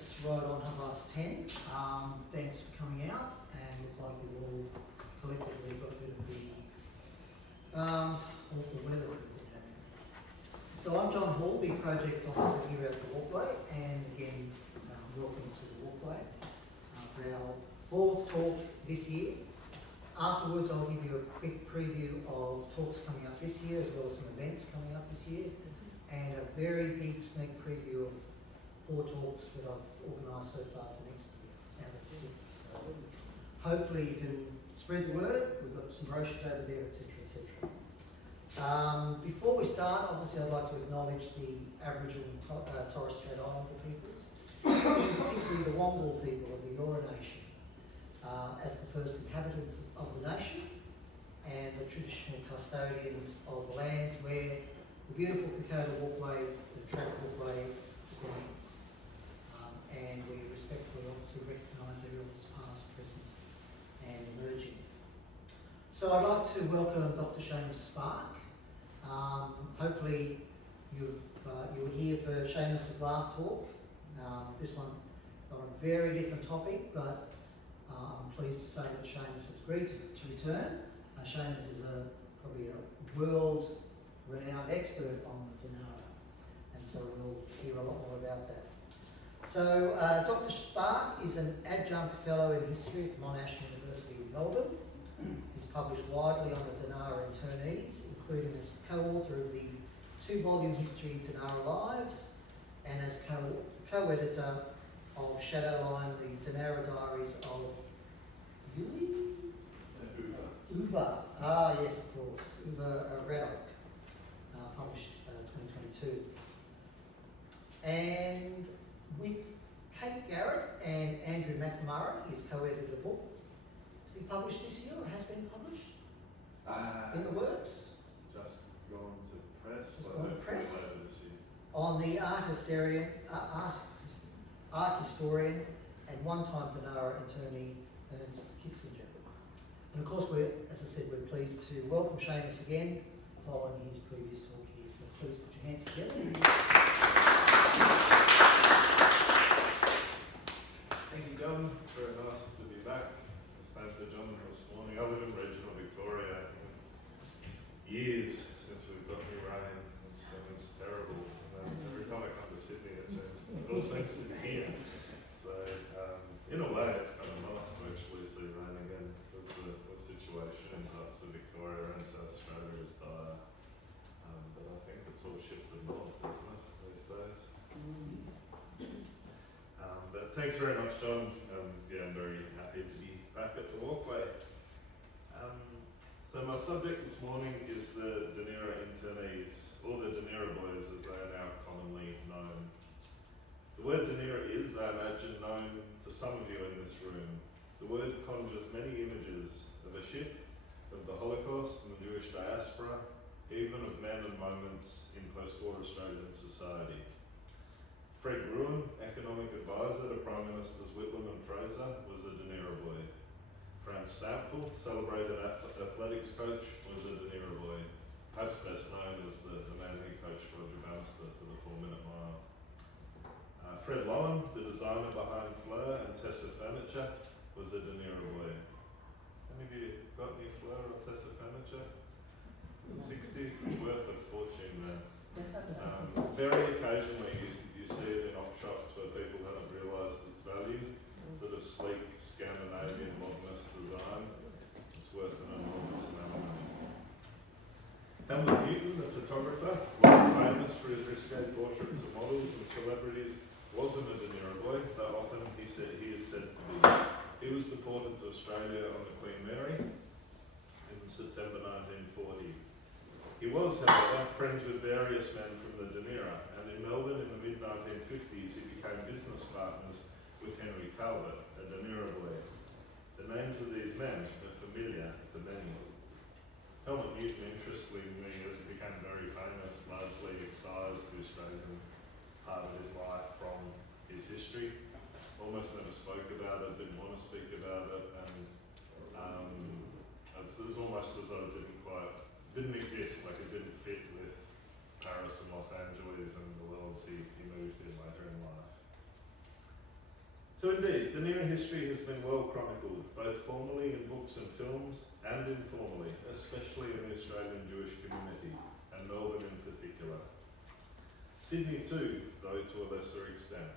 it's right on 10:30. Thanks for coming out, and looks like we've all collectively got a bit of the awful weather we've been having. So I'm John Hall, the project officer here at the Walkway, and again, welcome to the Walkway for our fourth talk this year. Afterwards, I'll give you a quick preview of talks coming up this year, as well as some events coming up this year, and a very big sneak preview of 4 talks that I've organised so far for next year. It's now the 6th. So hopefully you can spread the word. We've got some brochures over there, etc., etc. Before we start, obviously I'd like to acknowledge the Aboriginal and Torres Strait Islander peoples, particularly the Wongal people of the Eora Nation, as the first inhabitants of the nation and the traditional custodians of the lands where the beautiful Kokoda Walkway, the track walkway, stands. And we respectfully obviously recognise their elders past, present and emerging. So I'd like to welcome Dr. Seamus Spark. Hopefully you were here for Seamus's last talk. This one on a very different topic, but I'm pleased to say that Seamus has agreed to return. Seamus is probably a world-renowned expert on the Dunera, and so we'll hear a lot more about that. So Dr. Spark is an adjunct fellow in history at Monash University in Melbourne. He's published widely on the Dunera internees, including as co-author of the 2-volume history Dunera Lives, and as co-editor of Shadowline, the Dunera Diaries of Uva. Ah, yes, of course. Uva Radok, published 2022. And with Kate Garrett and Andrew McNamara, he's co-edited a book to be published this year, or has been published? In the works? Just gone to press. Just gone to press. This year. On the art historian and one-time Dunera internee Ernst Kitzinger. And of course, as I said, we're pleased to welcome Seamus again following his previous talk here. So please put your hands together. Thank you, John. Very nice to be back. I was saying to John this morning, I live in regional Victoria. Years since we've got new rain. It's terrible. And every time I come to Sydney, it all seems to be here. So, in a way, it's kind of nice to actually see rain again, because the situation in parts of Victoria and South Australia is dire. But I think it's all shifted north, isn't it, these days? But thanks very much, John. I'm very happy to be back at the Walkway. So my subject this morning is the Dunera internees, or the Dunera boys as they are now commonly known. The word Dunera is, I imagine, known to some of you in this room. The word conjures many images of a ship, of the Holocaust and the Jewish diaspora, even of men and moments in post-war Australian society. Fred Gruen, economic advisor to Prime Ministers Whitlam and Fraser, was a Dunera boy. Franz Stampfel, celebrated athletics coach, was a Dunera boy. Perhaps best known as the man who coached Roger Bannister to the 4-minute mile. Fred Lowen, the designer behind Fleur and Tessa Furniture, was a Dunera boy. Any of you got any Fleur or Tessa Furniture? In the 60s, it's worth a fortune, man. Very occasionally you see it in op shops where people haven't realised its value. Sort of sleek Scandinavian modernist design. It's worth an enormous amount of money. Helmut Newton, the photographer, well famous for his risque portraits of models and celebrities, wasn't a Dunera boy, though often he is said to be. He was deported to Australia on the Queen Mary in September 1940. He was, however, friends with various men from the Dunera, and in Melbourne in the mid-1950s he became business partners with Henry Talbot, a Dunera boy. The names of these men are familiar to many. Helmut Newton, interestingly, as he became very famous, largely excised the Australian part of his life from his history. Almost never spoke about it, didn't want to speak about it, and it was almost as though it didn't exist, like it didn't fit with Paris and Los Angeles and the worlds he moved in later in life. So indeed, Dunera history has been well chronicled, both formally in books and films, and informally, especially in the Australian Jewish community, and Melbourne in particular. Sydney too, though to a lesser extent.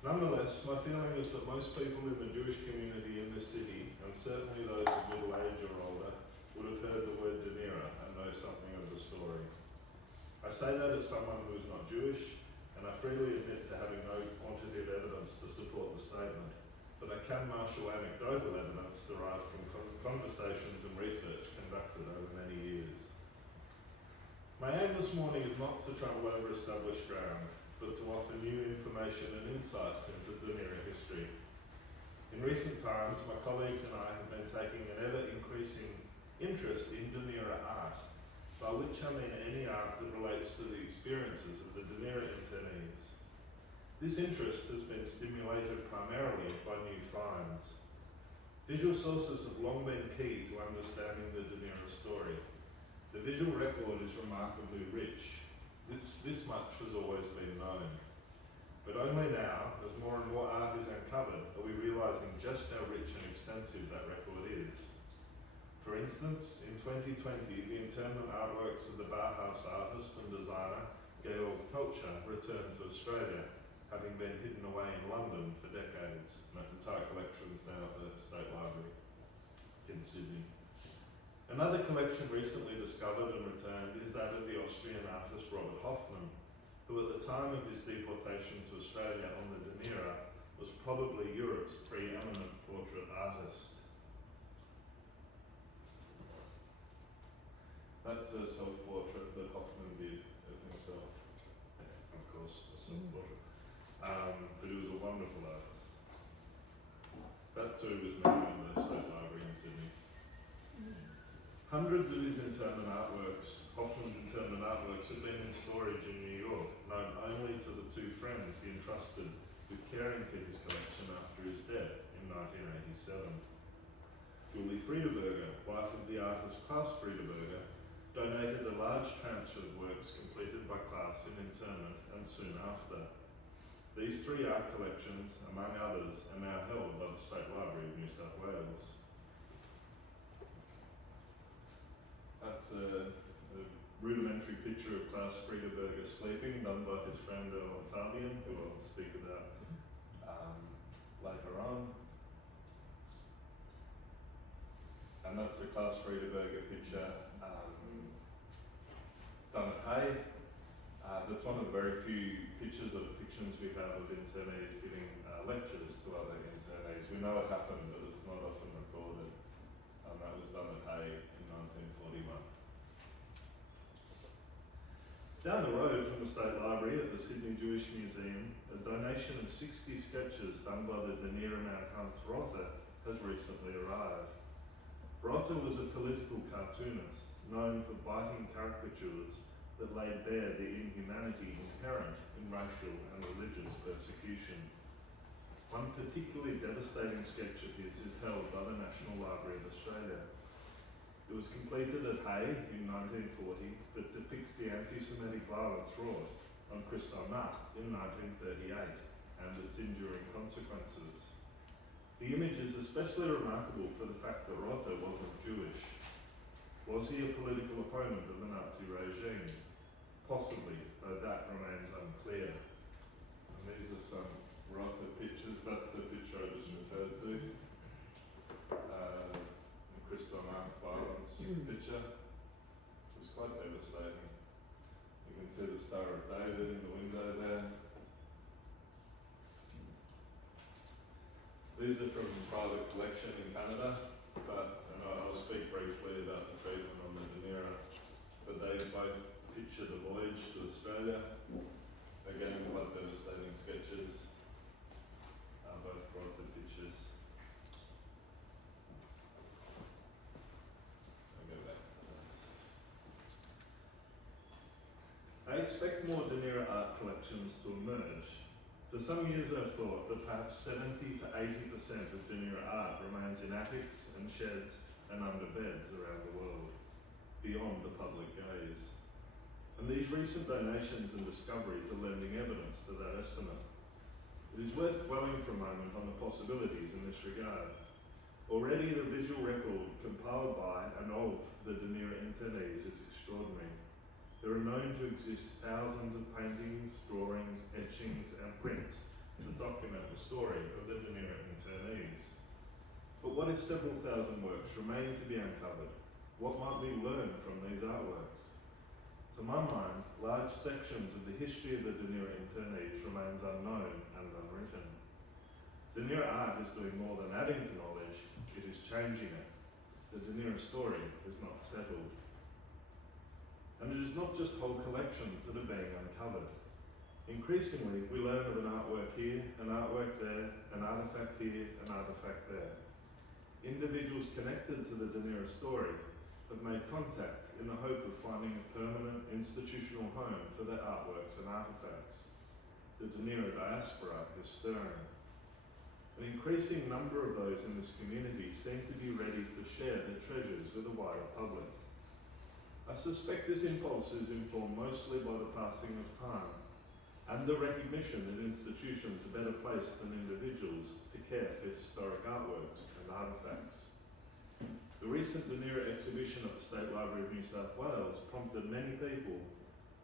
Nonetheless, my feeling is that most people in the Jewish community in this city, and certainly those of middle age or older, would have heard the word Dunera and know something of the story. I say that as someone who is not Jewish, and I freely admit to having no quantitative evidence to support the statement, but I can marshal anecdotal evidence derived from conversations and research conducted over many years. My aim this morning is not to travel over established ground, but to offer new information and insights into Dunera history. In recent times, my colleagues and I have been taking an ever-increasing interest in Dunera art, by which I mean any art that relates to the experiences of the Dunera internees. This interest has been stimulated primarily by new finds. Visual sources have long been key to understanding the Dunera story. The visual record is remarkably rich. This much has always been known. But only now, as more and more art is uncovered, are we realising just how rich and extensive that record is. For instance, in 2020, the internment artworks of the Bauhaus artist and designer Georg Tolcher returned to Australia, having been hidden away in London for decades. And that entire collection is now at the State Library in Sydney. Another collection recently discovered and returned is that of the Austrian artist Robert Hoffmann, who at the time of his deportation to Australia on the Dunera was probably Europe's preeminent portrait artist. That's a self-portrait that Hoffmann did of himself. Of course, a self-portrait. But he was a wonderful artist. That too was now in the State Library in Sydney. Hundreds of his internment artworks, Hoffmann's internment artworks, have been in storage in New York, known only to the two friends he entrusted with caring for his collection after his death in 1987. Julie Friedeberger, wife of the artist Klaus Friedeberger, donated a large tranche of works completed by Klaus in internment and soon after. These three art collections, among others, are now held by the State Library of New South Wales. That's a rudimentary picture of Klaus Friedeberger sleeping, done by his friend Fabian, who I'll speak about later on. And that's a Klaus Friedeberger picture done at Hay. That's one of the very few pictures or depictions we have of internees giving lectures to other internees. We know it happened, but it's not often recorded. That was done at Hay in 1941. Down the road from the State Library at the Sydney Jewish Museum, a donation of 60 sketches done by the Dunera man Hans Rotter has recently arrived. Rotter was a political cartoonist known for biting caricatures that laid bare the inhumanity inherent in racial and religious persecution. One particularly devastating sketch of his is held by the National Library of Australia. It was completed at Hay in 1940, but depicts the anti-Semitic violence wrought on Kristallnacht in 1938 and its enduring consequences. The image is especially remarkable for the fact that Rotter wasn't Jewish. Was he a political opponent of the Nazi regime? Possibly, though that remains unclear. And these are some Rotter pictures. That's the picture I just referred to. The Kristallnacht violence picture. It was quite devastating. You can see the Star of David in the window there. These are from private collection in Canada, and I'll speak briefly about the treatment on the Dunera, but they both picture the voyage to Australia. Again, quite devastating sketches, both Rotter pictures. I'll go back. I expect more Dunera art collections to emerge. For some years I've thought that perhaps 70 to 80% of Dunera art remains in attics and sheds and under beds around the world, beyond the public gaze. And these recent donations and discoveries are lending evidence to that estimate. It is worth dwelling for a moment on the possibilities in this regard. Already the visual record compiled by and of the Dunera internees is extraordinary. There are known to exist thousands of paintings, drawings, etchings and prints that document the story of the Dunera internees. But what if several thousand works remain to be uncovered? What might we learn from these artworks? To my mind, large sections of the history of the Dunera internees remains unknown and unwritten. Dunera art is doing more than adding to knowledge, it is changing it. The Dunera story is not settled. And it is not just whole collections that are being uncovered. Increasingly, we learn of an artwork here, an artwork there, an artefact here, an artefact there. Individuals connected to the Dunera story have made contact in the hope of finding a permanent institutional home for their artworks and artefacts. The Dunera diaspora is stirring. An increasing number of those in this community seem to be ready to share their treasures with a wider public. I suspect this impulse is informed mostly by the passing of time and the recognition that institutions are better placed than individuals to care for historic artworks and artefacts. The recent Dunera exhibition at the State Library of New South Wales prompted many people,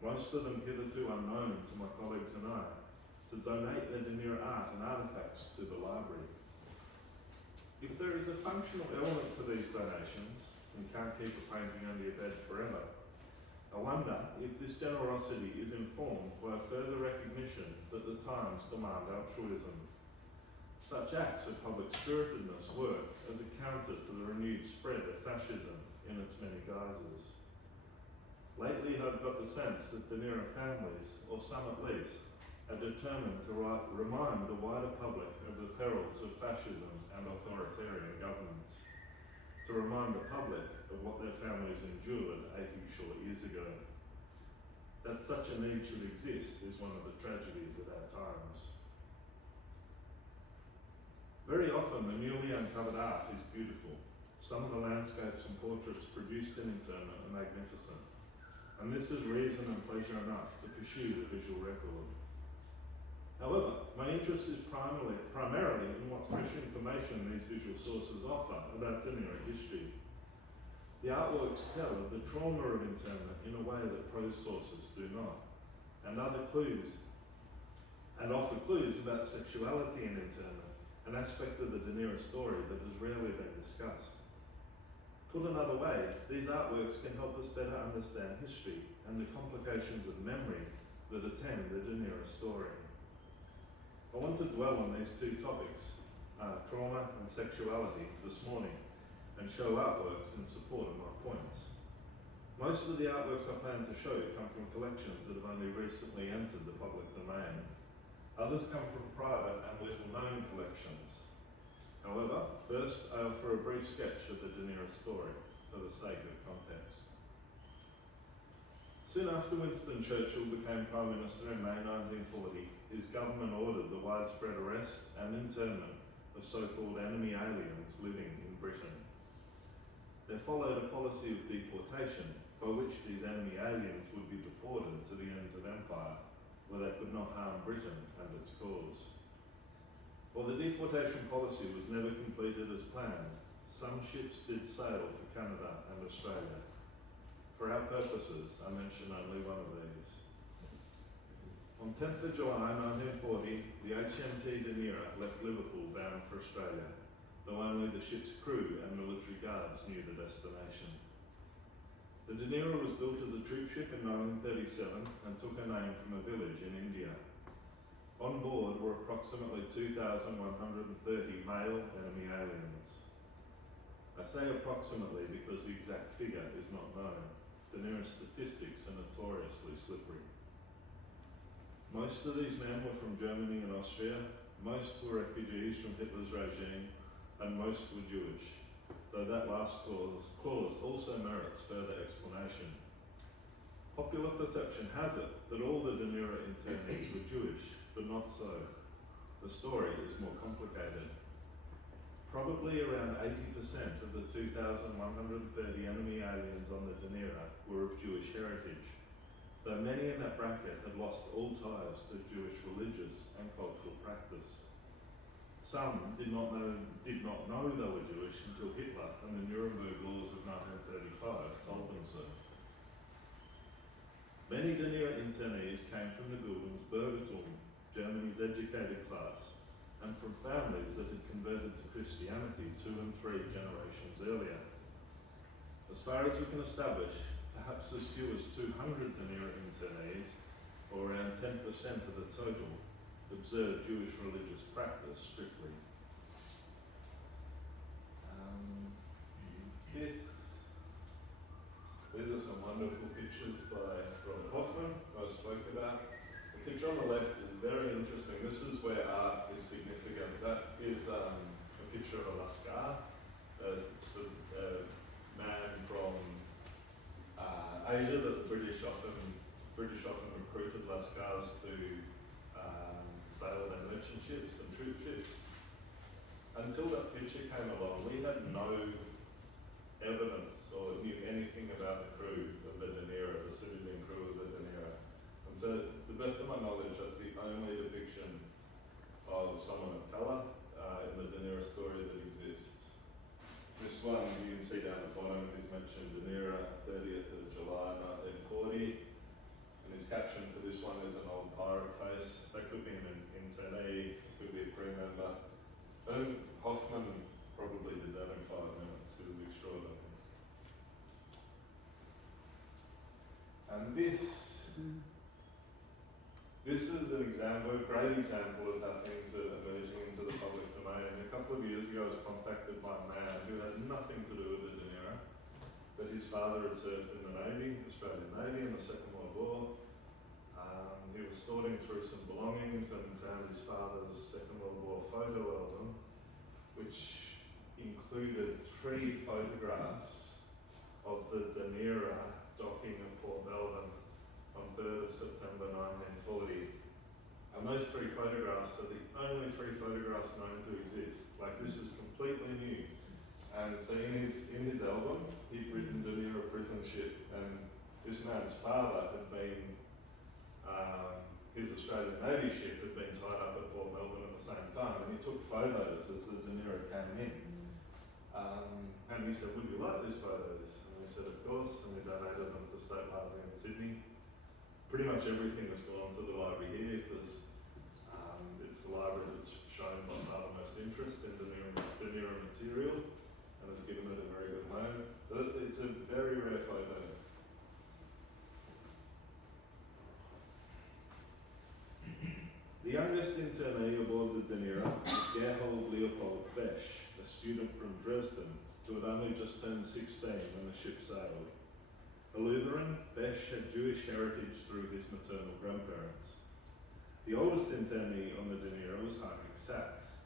most of them hitherto unknown to my colleagues and I, to donate their Dunera art and artefacts to the library. If there is a functional element to these donations, and can't keep a painting under your bed forever, I wonder if this generosity is informed by a further recognition that the times demand altruism. Such acts of public spiritedness work as a counter to the renewed spread of fascism in its many guises. Lately I've got the sense that Dunera families, or some at least, are determined to remind the wider public of the perils of fascism and authoritarian governments, to remind the public of what their families endured 80 short years ago. That such a need should exist is one of the tragedies of our times. Very often the newly uncovered art is beautiful. Some of the landscapes and portraits produced in internment are magnificent, and this is reason and pleasure enough to pursue the visual record. However, my interest is primarily in what fresh information these visual sources offer about Dunera history. The artworks tell of the trauma of internment in a way that prose sources do not, and offer clues about sexuality in internment, an aspect of the Dunera story that has rarely been discussed. Put another way, these artworks can help us better understand history and the complications of memory that attend the Dunera story. I want to dwell on these two topics, trauma and sexuality, this morning, and show artworks in support of my points. Most of the artworks I plan to show come from collections that have only recently entered the public domain. Others come from private and little-known collections. However, first I offer a brief sketch of the Dunera story for the sake of context. Soon after Winston Churchill became Prime Minister in May 1940, his government ordered the widespread arrest and internment of so-called enemy aliens living in Britain. There followed a policy of deportation by which these enemy aliens would be deported to the ends of empire, where they could not harm Britain and its cause. While the deportation policy was never completed as planned, some ships did sail for Canada and Australia. For our purposes, I mention only one of these. On 10th of July 1940, the HMT Dunera left Liverpool bound for Australia, though only the ship's crew and military guards knew the destination. The Dunera was built as a troop ship in 1937 and took a name from a village in India. On board were approximately 2,130 male enemy aliens. I say approximately because the exact figure is not known. Dunera statistics are notoriously slippery. Most of these men were from Germany and Austria, most were refugees from Hitler's regime, and most were Jewish, though that last clause also merits further explanation. Popular perception has it that all the Dunera internees were Jewish, but not so. The story is more complicated. Probably around 80% of the 2,130 enemy aliens on the Dunera were of Jewish heritage, though many in that bracket had lost all ties to Jewish religious and cultural practice. Some did not know they were Jewish until Hitler and the Nuremberg laws of 1935 told them so. Many Dunera internees came from the Bildungsbürgertum, Germany's educated class, and from families that had converted to Christianity 2 and 3 generations earlier. As far as we can establish, perhaps as few as 200 Dunera internees, or around 10% of the total, observe Jewish religious practice strictly. These are some wonderful pictures by Robert Hoffman, who I spoke about. The picture on the left is very interesting. This is where art is significant. That is a picture of a Lascar. It's a man from Asia that the British often recruited Lascars to sail their merchant ships and troop ships. Until that picture came along, we had no evidence or knew anything about the crew of the Dunera, the civilian crew of the Dunera. And to the best of my knowledge, that's the only depiction of someone of colour in the Dunera story that exists. This one you can see down the bottom is mentioned Dunera, 30th of July 1940. And his caption for this one is an old pirate face. That could be an internee, it could be a crew member. Hoffman probably did that in 5 minutes. It was extraordinary. And this is an example, a great example of how things are emerging into the public domain. A couple of years ago I was contacted by a man who had nothing to do with the Dunera, but his father had served in the Navy, Australian Navy, in the Second World War. He was sorting through some belongings and found his father's Second World War photo album, which included 3 photographs of the Dunera docking at Port Melbourne on 3rd of September 1940. And those 3 photographs are the only 3 photographs known to exist. Like, this is completely new. And so in his album, he'd written Dunera prison ship, and this man's father had been, his Australian Navy ship had been tied up at Port Melbourne at the same time, and he took photos as the Dunera came in. And he said, "Would you like these photos?" And we said, "Of course," and we donated them to the State Library in Sydney. Pretty much everything has gone to the library here because it's the library that's shown by far the most interest in Dunera material and has given it a very good name. But it's a very rare photo. The youngest internee aboard the Dunera was Gerhold Leopold Besch, a student from Dresden who had only just turned 16 when the ship sailed. A Lutheran, Besch had Jewish heritage through his maternal grandparents. The oldest internee on the Dunera was Heinrich Sachs,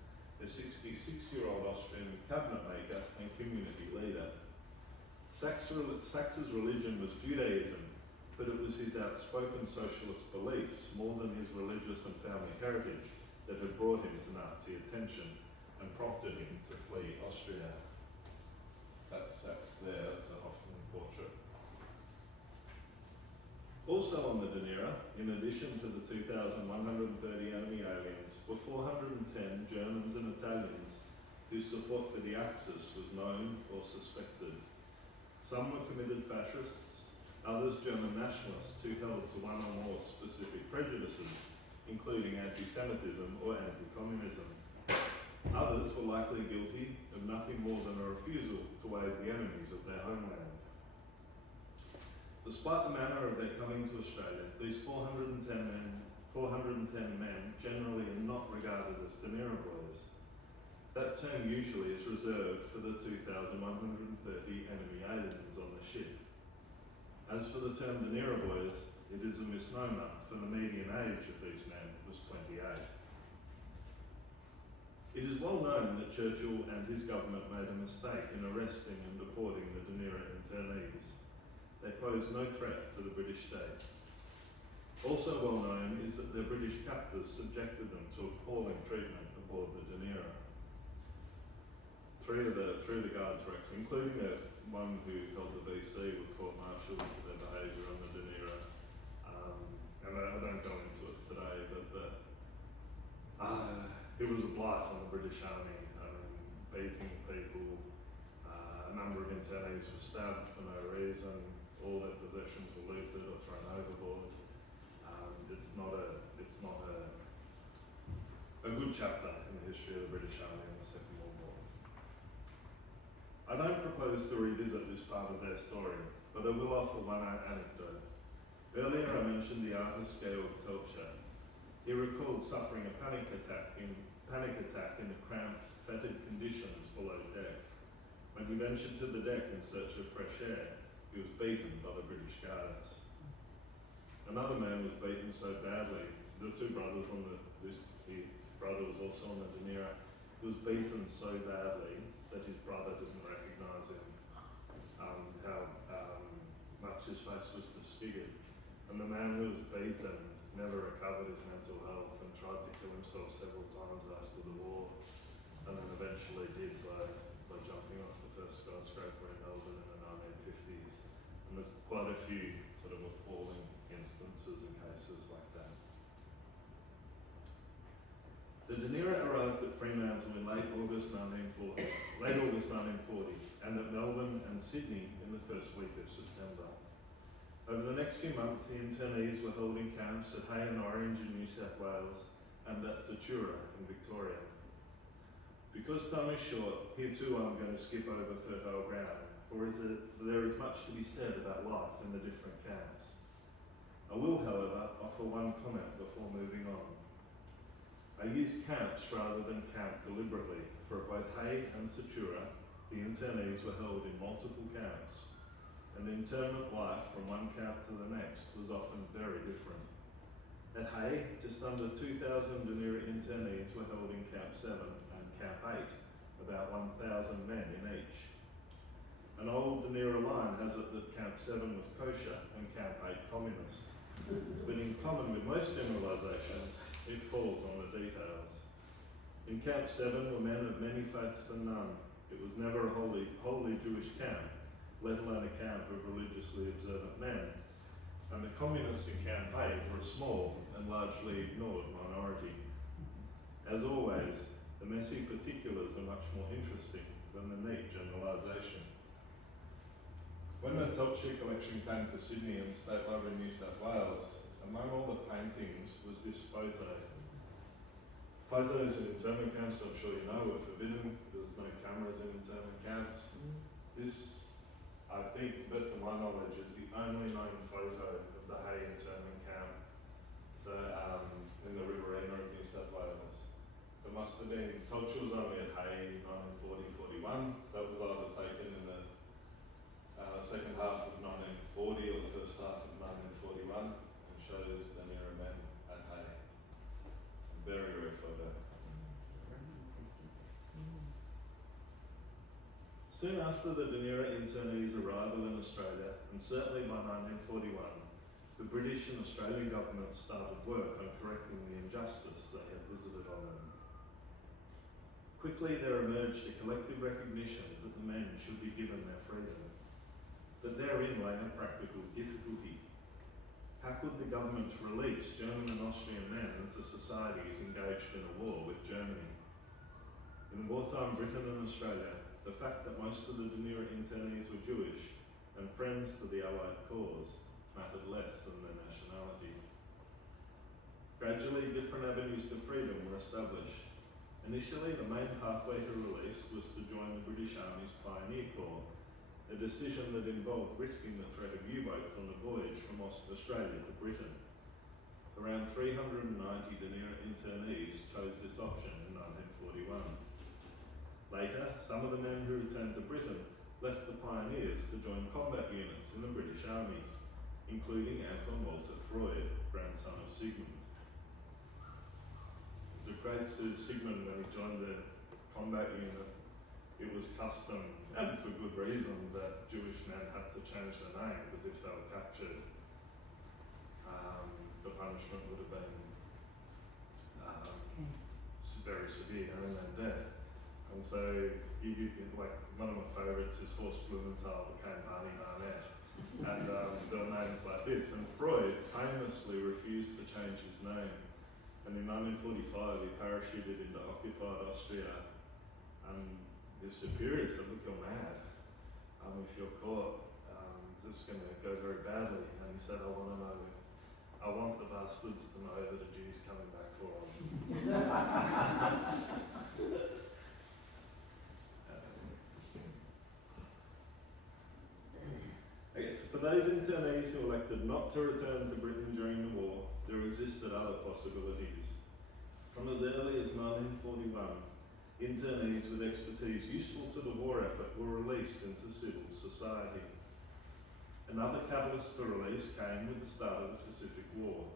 a 66-year-old Austrian cabinet maker and community leader. Sachs's religion was Judaism, but it was his outspoken socialist beliefs more than his religious and family heritage that had brought him to Nazi attention and prompted him to flee Austria. That's Sachs there, that's a Hoffman portrait. Also on the Dunera, in addition to the 2,130 enemy aliens, were 410 Germans and Italians whose support for the Axis was known or suspected. Some were committed fascists, others German nationalists who held to one or more specific prejudices, including anti-Semitism or anti-communism. Others were likely guilty of nothing more than a refusal to aid the enemies of their homeland. Despite the manner of their coming to Australia, these 410 men generally are not regarded as Dunera boys. That term usually is reserved for the 2,130 enemy aliens on the ship. As for the term Dunera boys, it is a misnomer, for the median age of these men was 28. It is well known that Churchill and his government made a mistake in arresting and deporting the Dunera internees. They posed no threat to the British state. Also well known is that their British captors subjected them to appalling treatment aboard the Dunera. Three of the guards were actually, including the one who held the VC, were court-martialed for their behaviour on the Dunera. And I don't go into it today, but It was a blight on the British Army, beating people. A number of internees were stabbed for no reason. All their possessions were looted or thrown overboard. It's not a good chapter in the history of the British Army in the Second World War. I don't propose to revisit this part of their story, but I will offer one anecdote. Earlier I mentioned the artist Georg Telscher. He recalled suffering a panic attack in the cramped, fetid conditions below deck. When he ventured to the deck in search of fresh air, he was beaten by the British guards. Another man was beaten so badly, the two brothers the brother was also on the Dunera, he was beaten so badly that his brother didn't recognise him, how much his face was disfigured. And the man who was beaten never recovered his mental health and tried to kill himself several times after the war, and then eventually did by jumping off the first skyscraper in Melbourne in the 1950s. And there's quite a few sort of appalling instances and cases like that. The Dunera arrived at Fremantle in late August 1940, and at Melbourne and Sydney in the first week of September. Over the next few months, the internees were held in camps at Hay and Orange in New South Wales and at Dunera in Victoria. Because time is short, here too I'm going to skip over fertile ground, for there is much to be said about life in the different camps. I will, however, offer one comment before moving on. I use camps rather than camp deliberately, for at both Hay and Dunera, the internees were held in multiple camps, and internment life from one camp to the next was often very different. At Hay, just under 2,000 Dunera internees were held in Camp 7 and Camp 8, about 1,000 men in each. An old Dunera line has it that Camp 7 was kosher and Camp 8 communist. But in common with most generalisations, it falls on the details. In Camp 7 were men of many faiths and none. It was never a wholly Jewish camp, let alone a camp of religiously observant men. And the communists in Camp 8 were a small and largely ignored minority. As always, the messy particulars are much more interesting than the neat generalisation. When the Telscher collection came to Sydney and the State Library in New South Wales, among all the paintings was this photo. Photos in internment camps, I'm sure you know, were forbidden. There was no cameras in internment camps. This, I think, to the best of my knowledge, is the only known photo of the Hay internment camp in the Riverina of New South Wales. So it must have been, Telscher was only at Hay in 1940-41, so it was either taken in the second half of 1940 or the first half of 1941, and shows the Dunera men at Hay. A very rare photo. Soon after the Dunera internees' arrival in Australia, and certainly by 1941, the British and Australian governments started work on correcting the injustice they had visited on them. Quickly there emerged a collective recognition that the men should be given their freedom. But therein lay a practical difficulty. How could the government release German and Austrian men into societies engaged in a war with Germany? In wartime Britain and Australia, the fact that most of the Dunera internees were Jewish and friends to the Allied cause mattered less than their nationality. Gradually, different avenues to freedom were established. Initially, the main pathway to release was to join the British Army's Pioneer Corps, a decision that involved risking the threat of U-boats on the voyage from Australia to Britain. Around 390 Dunera internees chose this option in 1941. Later, some of the men who returned to Britain left the Pioneers to join combat units in the British Army, including Anton Walter Freud, grandson of Sigmund. It was a great Sigmund when he joined the combat unit. It was custom, and for good reason, that Jewish men had to change their name, because if they were captured, the punishment would have been very severe and then death. And so, like, one of my favourites is Horst Blumenthal became Barney Barnett, and there are names like this. And Freud famously refused to change his name and in 1945 he parachuted into occupied Austria, and his superiors said, look, you're mad. If you're caught, this is going to go very badly. And he said, I want the bastards to know that a Jew's coming back for them. Okay, so for those internees who elected not to return to Britain during the war, there existed other possibilities. From as early as 1941, internees with expertise useful to the war effort were released into civil society. Another catalyst for release came with the start of the Pacific War.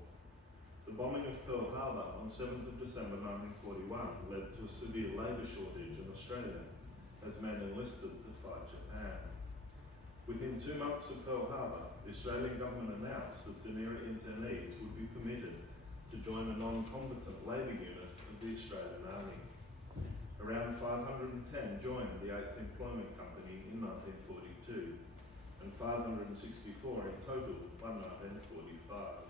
The bombing of Pearl Harbor on 7th of December 1941 led to a severe labour shortage in Australia as men enlisted to fight Japan. Within 2 months of Pearl Harbor, the Australian government announced that Dunera internees would be permitted to join a non-combatant labour unit of the Australian Army. Around 510 joined the 8th Employment Company in 1942, and 564 in total by 1945.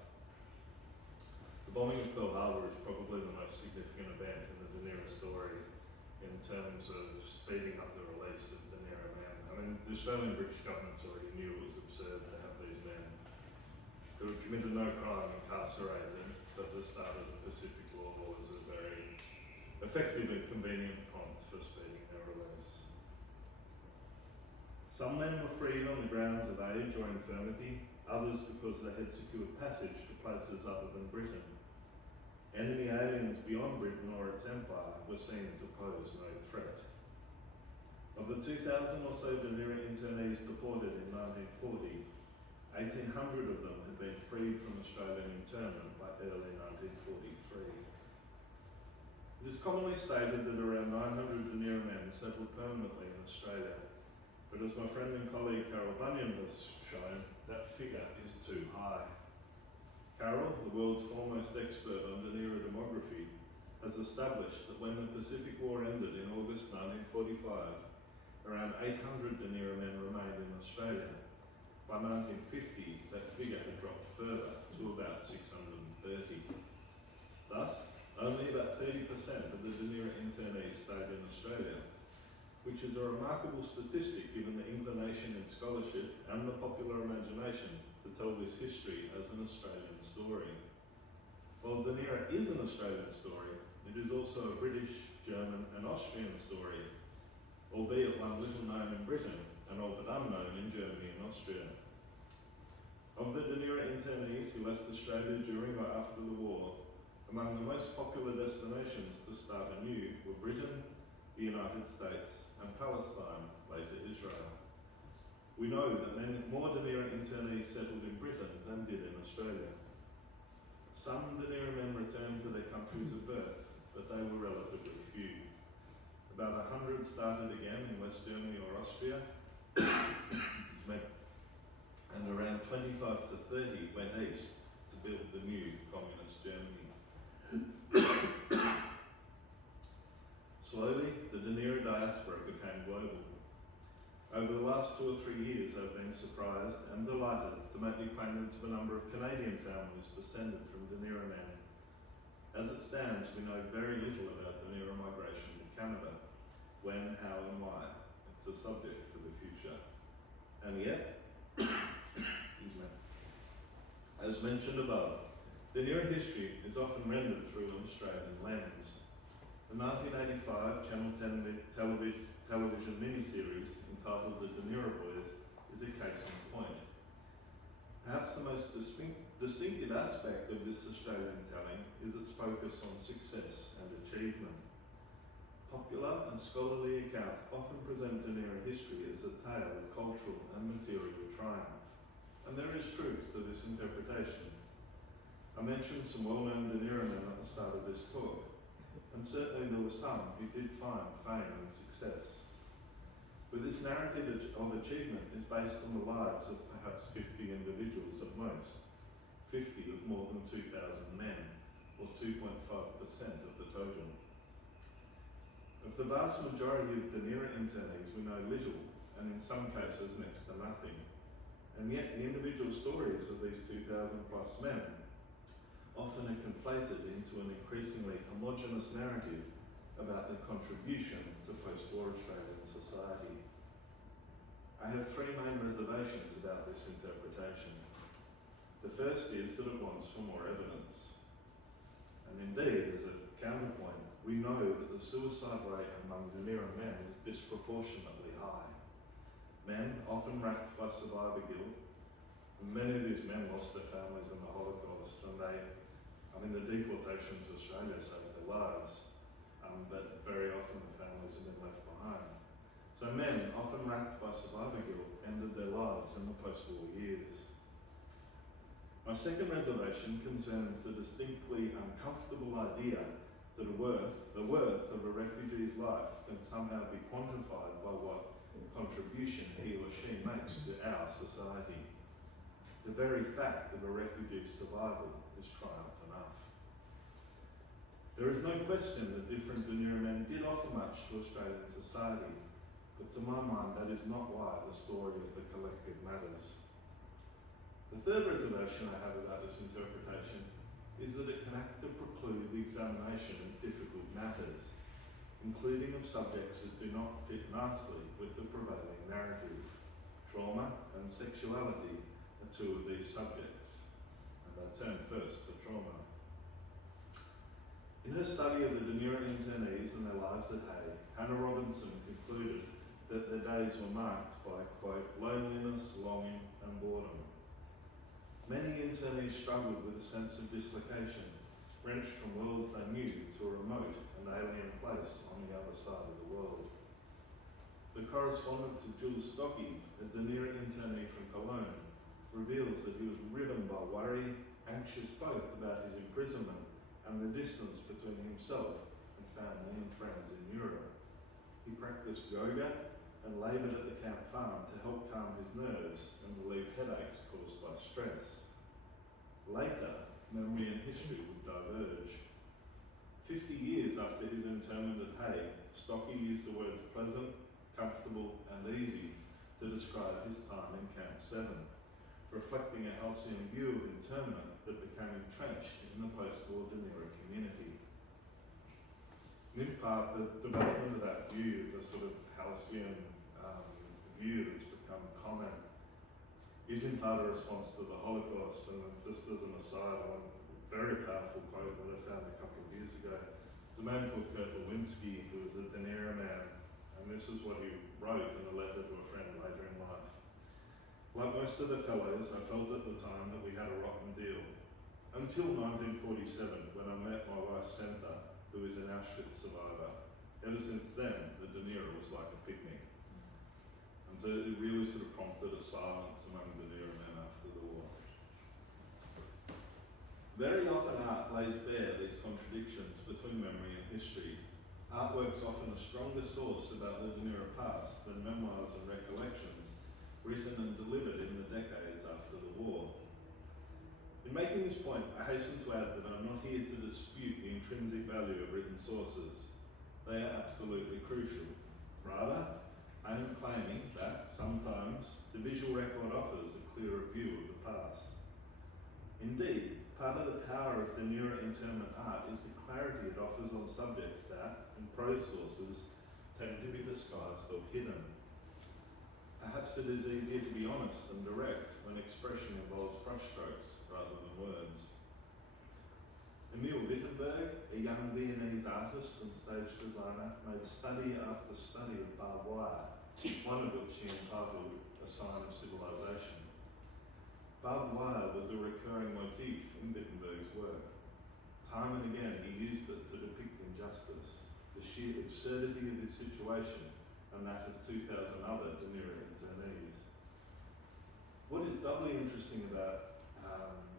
The bombing of Pearl Harbor is probably the most significant event in the Dunera story in terms of speeding up the release of Dunera men. I mean, the Australian and British governments already knew it was absurd to have these men who had committed no crime incarcerated, but the start of the Pacific War was a very effective and convenient prompt for speeding their release. Some men were freed on the grounds of age or infirmity, others because they had secured passage to places other than Britain. Enemy aliens beyond Britain or its empire were seen to pose no threat. Of the 2,000 or so Dunera internees deported in 1940, 1,800 of them had been freed from Australian internment by early 1943. It is commonly stated that around 900 Dunera men settled permanently in Australia, but as my friend and colleague Carol Bunyan has shown, that figure is too high. Carol, the world's foremost expert on Dunera demography, has established that when the Pacific War ended in August 1945, around 800 Dunera men remained in Australia. By 1950, that figure had dropped further to about 630. Thus, only about 30% of the Dunera internees stayed in Australia, which is a remarkable statistic given the inclination in scholarship and the popular imagination to tell this history as an Australian story. While Dunera is an Australian story, it is also a British, German and Austrian story, albeit one little known in Britain and all but unknown in Germany and Austria. Of the Dunera internees who left Australia during or after the war, among the most popular destinations to start anew were Britain, the United States and Palestine, later Israel. We know that more Dunera internees settled in Britain than did in Australia. Some Dunera men returned to their countries of birth, but they were relatively few. About 100 started again in West Germany or Austria, and around 25 to 30 went east to build the new communist Germany. Slowly, the Dunera diaspora became global. Over the last 2 or 3 years, I've been surprised and delighted to make the acquaintance of a number of Canadian families descended from Dunera men. As it stands, we know very little about Dunera migration to Canada. When, how and why. It's a subject for the future. And yet, as mentioned above, Dunera history is often rendered through an Australian lens. The 1985 Channel 10 television miniseries entitled The Dunera Boys is a case in point. Perhaps the most distinctive aspect of this Australian telling is its focus on success and achievement. Popular and scholarly accounts often present Dunera history as a tale of cultural and material triumph, and there is truth to this interpretation. I mentioned some well-known Dunera men at the start of this talk, and certainly there were some who did find fame and success. But this narrative of achievement is based on the lives of perhaps 50 individuals at most, 50 of more than 2,000 men, or 2.5% of the total. Of the vast majority of Dunera internees we know little, and in some cases next to nothing. And yet the individual stories of these 2,000 plus men often are conflated into an increasingly homogenous narrative about their contribution to post-war Australian society. I have three main reservations about this interpretation. The first is that it wants for more evidence. And indeed, as a counterpoint, we know that the suicide rate among Dunera men is disproportionately high. Men, often racked by survivor guilt, and many of these men lost their families in the Holocaust, and the deportation to Australia saved their lives, but very often the families have been left behind. So men, often racked by survivor guilt, ended their lives in the post-war years. My second reservation concerns the distinctly uncomfortable idea that the worth of a refugee's life can somehow be quantified by what contribution he or she makes to our society. The very fact of a refugee's survival is triumph enough. There is no question that different Dunera men did offer much to Australian society, but to my mind that is not why the story of the collective matters. The third reservation I have about this interpretation is that it can act to preclude the examination of difficult matters, including of subjects that do not fit nicely with the prevailing narrative. Trauma and sexuality are two of these subjects, and I turn first to trauma. In her study of the Dunera internees and their lives at Hay, Hannah Robinson concluded that their days were marked by, quote, loneliness, longing and boredom. Many internees struggled with a sense of dislocation, wrenched from worlds they knew to a remote and alien place on the other side of the world. The correspondence of Jules Stocky, a Dunera internee from Cologne, reveals that he was riven by worry, anxious both about his imprisonment and the distance between himself and family and friends in Europe. He practiced yoga and laboured at the camp farm to help calm his nerves and relieve headaches caused by stress. Later, memory and history would diverge. 50 years after his internment at Hay, Stocky used the words pleasant, comfortable and easy to describe his time in Camp 7, reflecting a halcyon view of internment that became entrenched in the post-war Dunera community. In part, the development of that view, the sort of halcyon view that's become common, is in part a response to the Holocaust. And just as an aside, one very powerful quote that I found a couple of years ago. There's a man called Kurt Lewinsky, who was a Dunera man, and this is what he wrote in a letter to a friend later in life. Like most of the fellows, I felt at the time that we had a rotten deal. Until 1947, when I met my wife Senta, who is an Auschwitz survivor. Ever since then, the Dunera was like a picnic. And so it really sort of prompted a silence among Dunera men after the war. Very often art lays bare these contradictions between memory and history. Artwork's often a stronger source about the Dunera past than memoirs and recollections written and delivered in the decades after the war. In making this point, I hasten to add that I'm not here to dispute the intrinsic value of written sources. They are absolutely crucial. Rather, I am claiming that, sometimes, the visual record offers a clearer view of the past. Indeed, part of the power of Dunera internment art is the clarity it offers on subjects that, in prose sources, tend to be disguised or hidden. Perhaps it is easier to be honest and direct when expression involves brushstrokes rather than words. Emil Wittenberg, a young Viennese artist and stage designer, made study after study of barbed wire, one of which he entitled A Sign of Civilization. Barbed wire was a recurring motif in Wittenberg's work. Time and again he used it to depict injustice, the sheer absurdity of his situation and that of 2,000 other Dunera internees. What is doubly interesting about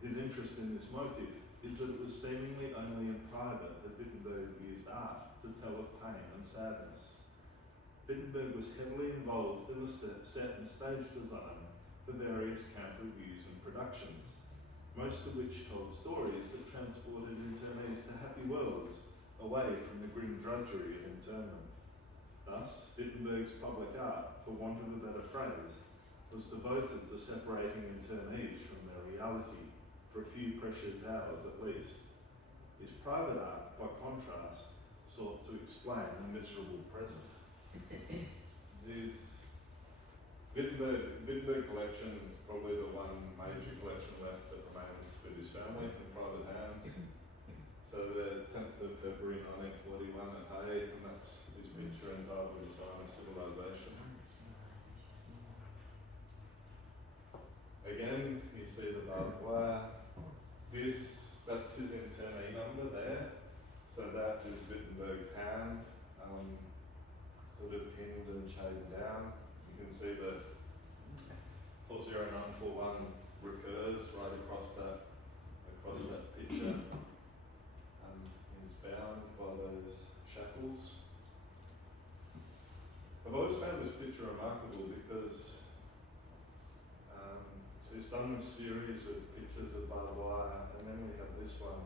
his interest in this motif is that it was seemingly only in private that Wittenberg used art to tell of pain and sadness. Wittenberg was heavily involved in the set and stage design for various camp reviews and productions, most of which told stories that transported internees to happy worlds away from the grim drudgery of internment. Thus, Wittenberg's public art, for want of a better phrase, was devoted to separating internees from their reality, for a few precious hours at least. His private art, by contrast, sought to explain the miserable present. His Wittenberg collection is probably the one major collection left that remains with his family in private hands. So the 10th of February 1941 at Hay, and that's his picture entitled The Sign of Civilization. Again, you see the barbed wire. That's his internee number there. So that is Wittenberg's hand, sort of pinned and chained down. You can see that 40941 recurs right across that picture, and he's bound by those shackles. I've always found this picture remarkable because so he's done this series of pictures of barbed wire, and then we have this one.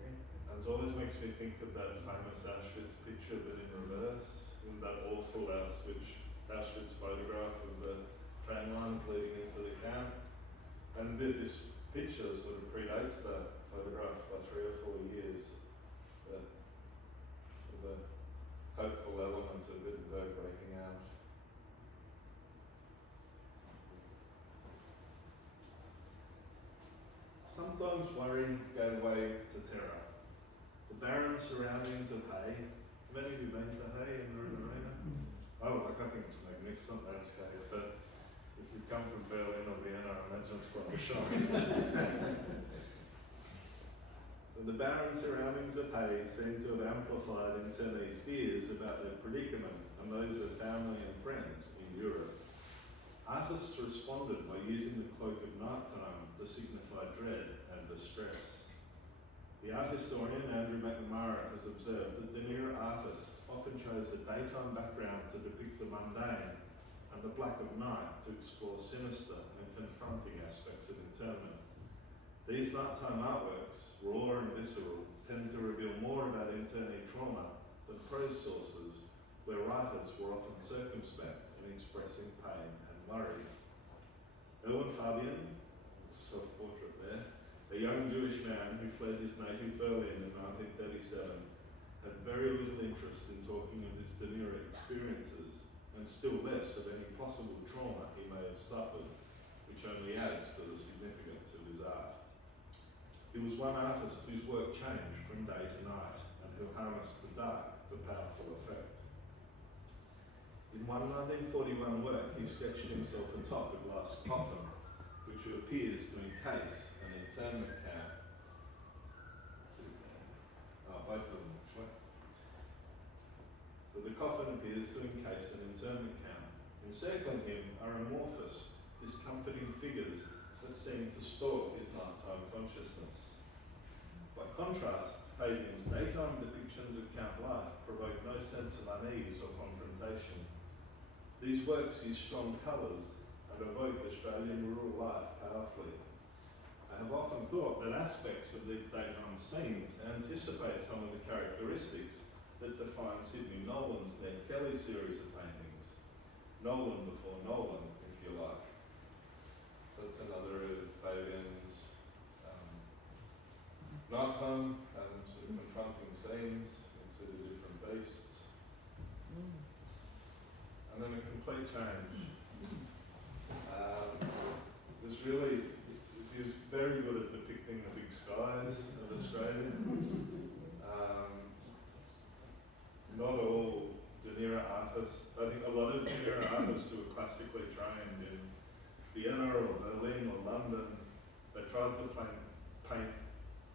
And it always makes me think of that famous Auschwitz picture, but in reverse, with that awful Auschwitz photograph of the train lines leading into the camp. And this picture sort of predates that photograph by 3 or 4 years. But so the hopeful element of Wittenberg breaking out. Sometimes worry gave way to terror. The barren surroundings of Hay. Have any of you been to Hay in Dunera? Oh, I think it's a magnificent landscape, but if you've come from Berlin or Vienna, I imagine it's quite a shock. So the barren surroundings of Hay seem to have amplified internees' fears about their predicament and those of family and friends in Europe. Artists responded by using the cloak of nighttime to signify dread and distress. The art historian Andrew McNamara has observed that Dunera artists often chose a daytime background to depict the mundane and the black of night to explore sinister and confronting aspects of internment. These nighttime artworks, raw and visceral, tend to reveal more about internee trauma than prose sources, where writers were often circumspect in expressing pain and worry. Erwin Fabian, self-portrait there, a young Jewish man who fled his native Berlin in 1937, had very little interest in talking of his Dunera experiences, and still less of any possible trauma he may have suffered, which only adds to the significance of his art. He was one artist whose work changed from day to night, and who harnessed the dark to powerful effect. In one 1941 work, he sketched himself atop a glass coffin, which appears to encase an internment camp. Both of them, actually. So the coffin appears to encase an internment camp. Encircling him are amorphous, discomforting figures that seem to stalk his nighttime consciousness. By contrast, Fabian's daytime depictions of camp life provoke no sense of unease or confrontation. These works use strong colours and evoke Australian rural life powerfully. I have often thought that aspects of these daytime scenes anticipate some of the characteristics that define Sidney Nolan's Ned Kelly series of paintings. Nolan before Nolan, if you like. That's another of Fabian's nighttime sort of confronting scenes, sort of different beasts. And then a complete change. He was very good at depicting the big skies of Australia. Not all Dunera artists, I think a lot of Dunera artists who were classically trained in Vienna or Berlin or London, they tried to paint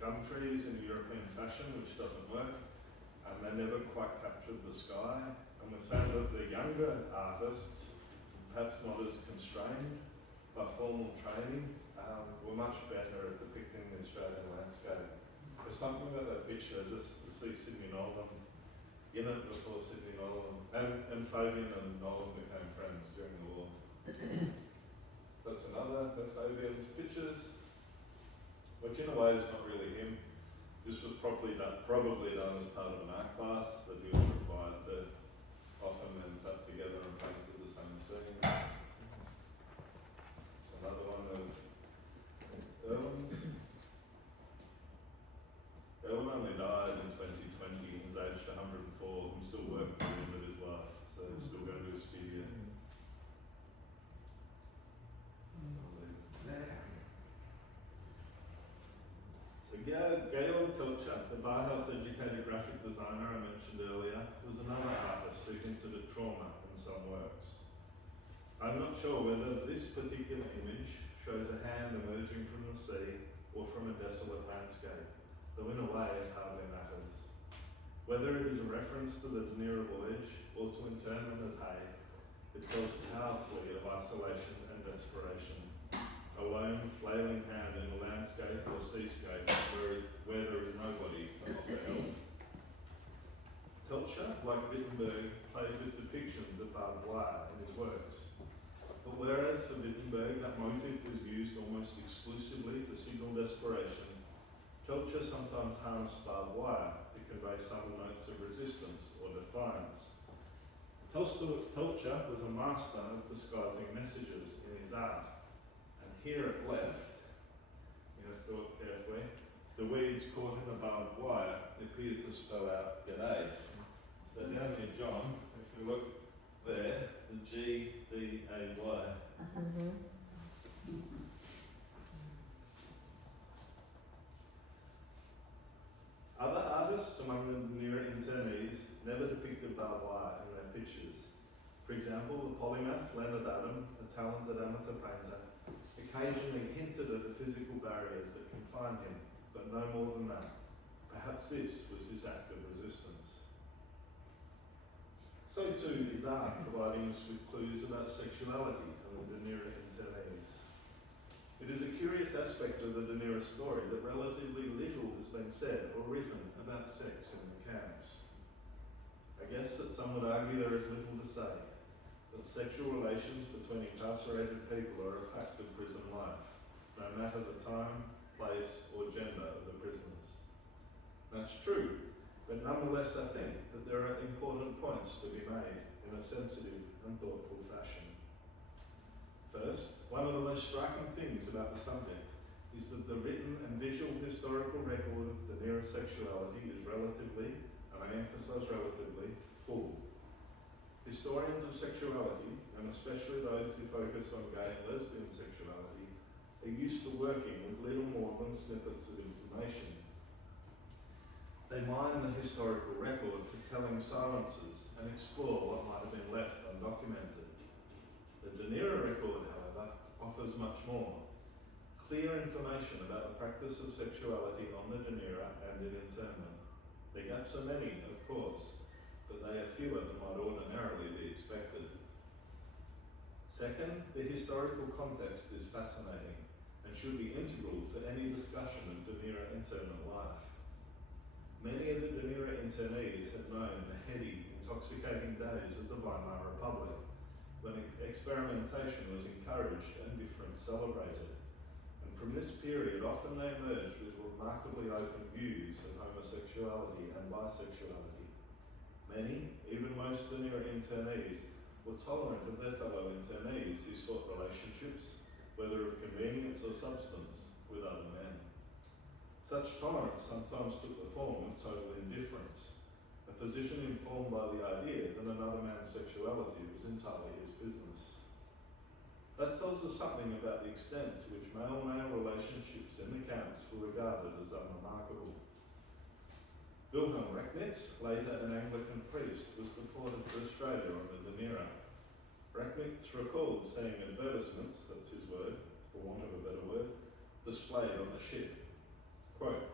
gum trees in European fashion, which doesn't work, and they never quite captured the sky. And we found that the younger artists, perhaps not as constrained by formal training, were much better at depicting the Australian landscape. There's something about that picture, just to see Sidney Nolan in it before Sidney Nolan, and Fabian and Nolan became friends during the war. That's another of Fabian's pictures, which in a way is not really him. This was probably done as part of an art class that he was required to often then sat together and painted the same scene. It's another one of Erwin's. designer I mentioned earlier was another artist who hinted at trauma in some works. I'm not sure whether this particular image shows a hand emerging from the sea or from a desolate landscape, though in a way it hardly matters. Whether it is a reference to the Dunera voyage or to internment at Hay, it tells powerfully of isolation and desperation. A lone, flailing hand in a landscape or seascape where there is nobody to offer help. Telcher, like Wittenberg, played with depictions of barbed wire in his works. But whereas for Wittenberg that motif was used almost exclusively to signal desperation, Telcher sometimes harnessed barbed wire to convey subtle notes of resistance or defiance. Telcher was a master of disguising messages in his art. And here at left, you have to look carefully, the weeds caught in the barbed wire appear to spell out G'day. So down here, John, if you look there, the G-D-A-Y. Other artists among the Dunera internees never depicted barbed wire in their pictures. For example, the polymath Leonard Adam, a talented amateur painter, occasionally hinted at the physical barriers that confined him, but no more than that. Perhaps this was his act of resistance. So too is art providing us with clues about sexuality and the Dunera internees. It is a curious aspect of the Dunera story that relatively little has been said or written about sex in the camps. I guess that some would argue there is little to say, that sexual relations between incarcerated people are a fact of prison life, no matter the time, place or gender of the prisoners. That's true, but nonetheless I think that there are important points to be made in a sensitive and thoughtful fashion. First, one of the most striking things about the subject is that the written and visual historical record of Dunera sexuality is relatively, and I emphasise relatively, full. Historians of sexuality, and especially those who focus on gay and lesbian sexuality, are used to working with little more than snippets of information. They mine the historical record for telling silences and explore what might have been left undocumented. The Dunera record, however, offers much more. Clear information about the practice of sexuality on the Dunera and in internment. The gaps are many, of course, but they are fewer than might ordinarily be expected. Second, the historical context is fascinating and should be integral to any discussion of Dunera internment life. Many of the Dunera internees had known the heady, intoxicating days of the Weimar Republic, when experimentation was encouraged and difference celebrated. And from this period, often they emerged with remarkably open views of homosexuality and bisexuality. Many, even most Dunera internees, were tolerant of their fellow internees who sought relationships, whether of convenience or substance, with other men. Such tolerance sometimes took the form of total indifference, a position informed by the idea that another man's sexuality was entirely his business. That tells us something about the extent to which male-male relationships in the camps were regarded as unremarkable. Wilhelm Recknitz, later an Anglican priest, was deported to Australia on the Dunera. Recknitz recalled seeing advertisements, that's his word, for want of a better word, displayed on the ship. Quote,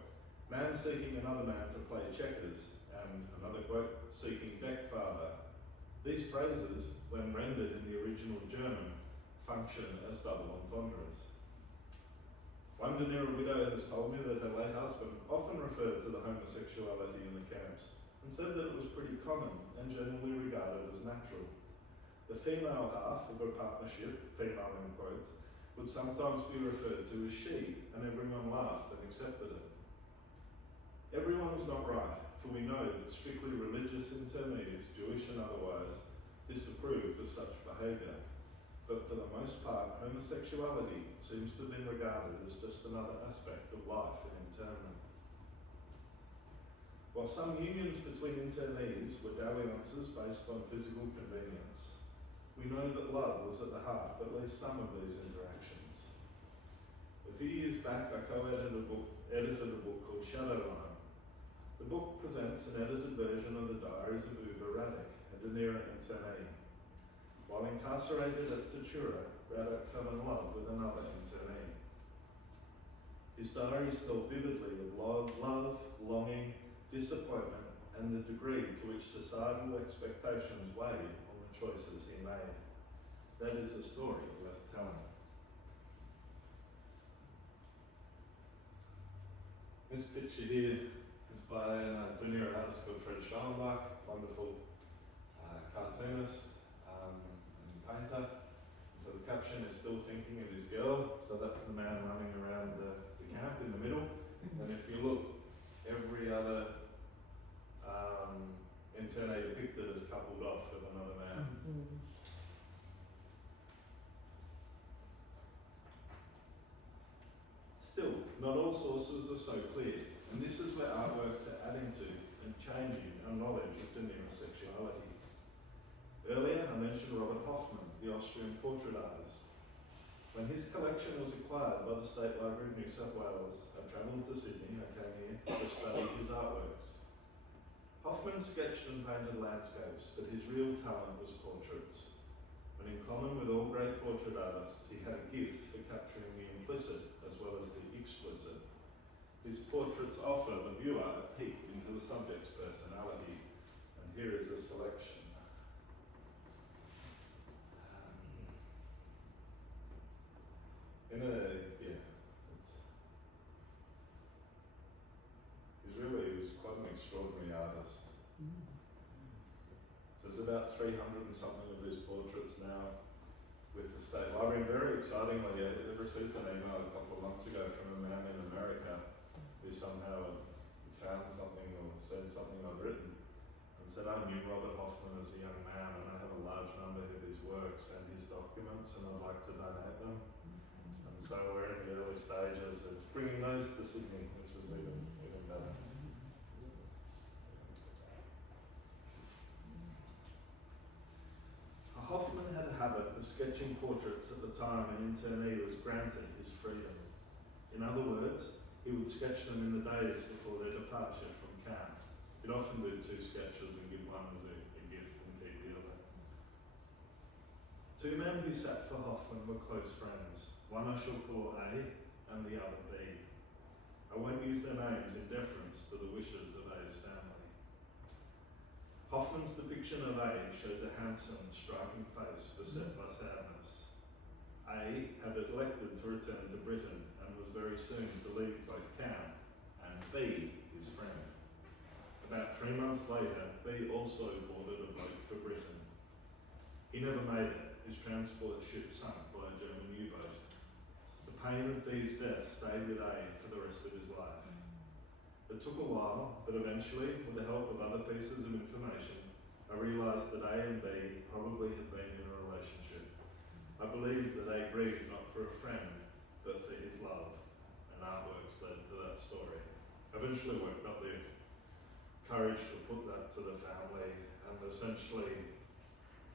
man seeking another man to play checkers, and another quote, seeking deck father. These phrases, when rendered in the original German, function as double entendres. One Dunera widow has told me that her late husband often referred to the homosexuality in the camps and said that it was pretty common and generally regarded as natural. The female half of a partnership, female in quotes, would sometimes be referred to as she, and everyone laughed and accepted it. Everyone was not right, for we know that strictly religious internees, Jewish and otherwise, disapproved of such behaviour. But for the most part, homosexuality seems to have been regarded as just another aspect of life in internment. While some unions between internees were dalliances based on physical convenience, we know that love was at the heart of at least some of these interactions. A few years back, I co-edited a book called Shadowline, The book presents an edited version of the diaries of Uva Radek, a Dunera internee. While incarcerated at Tatura, Radek fell in love with another internee. His diaries tell vividly of love, longing, disappointment, and the degree to which societal expectations weighed on the choices he made. That is a story worth telling. This picture here is by a Dunera artist called Fred Schallenbach, wonderful cartoonist and painter. So the caption is "Still Thinking of His Girl." So that's the man running around the camp in the middle. And if you look, every other internee depicted is coupled off with another man. Still, not all sources are so clear, and this is where artworks are adding to and changing our knowledge of Dunera sexuality. Earlier, I mentioned Robert Hoffmann, the Austrian portrait artist. When his collection was acquired by the State Library of New South Wales, I travelled to Sydney. I came here to study his artworks. Hoffmann sketched and painted landscapes, but his real talent was portraits. And in common with all great portrait artists, he had a gift for capturing the implicit as well as the explicit. His portraits offer the viewer a peek into the subject's personality, and here is a selection. He was quite an extraordinary artist. So there's about 300 and something of his portraits now with the State Library. And very excitingly, I received an email a couple of months ago from a man in America who somehow found something or said something I'd written and said, "I knew Robert Hoffmann as a young man and I have a large number of his works and his documents and I'd like to donate them." And so we're in the early stages of bringing those to Sydney, which is even better. Hoffmann had a habit of sketching portraits at the time an internee was granted his freedom. In other words, he would sketch them in the days before their departure from camp. He'd often do 2 sketches and give one as a gift and keep the other. 2 men who sat for Hoffmann were close friends. One I shall call A and the other B. I won't use their names in deference to the wishes of A's family. Hoffmann's depiction of A shows a handsome, striking face beset by sadness. A had elected to return to Britain and was very soon to leave both camp, and B, his friend. About 3 months later, B also boarded a boat for Britain. He never made it. His transport ship sunk by a German U-boat. The pain of B's death stayed with A for the rest of his life. It took a while, but eventually, with the help of other pieces of information, I realised that A and B probably had been in a relationship. I believe that A grieved not for a friend, but for his love, and artworks led to that story. I eventually worked up the courage to put that to the family, and essentially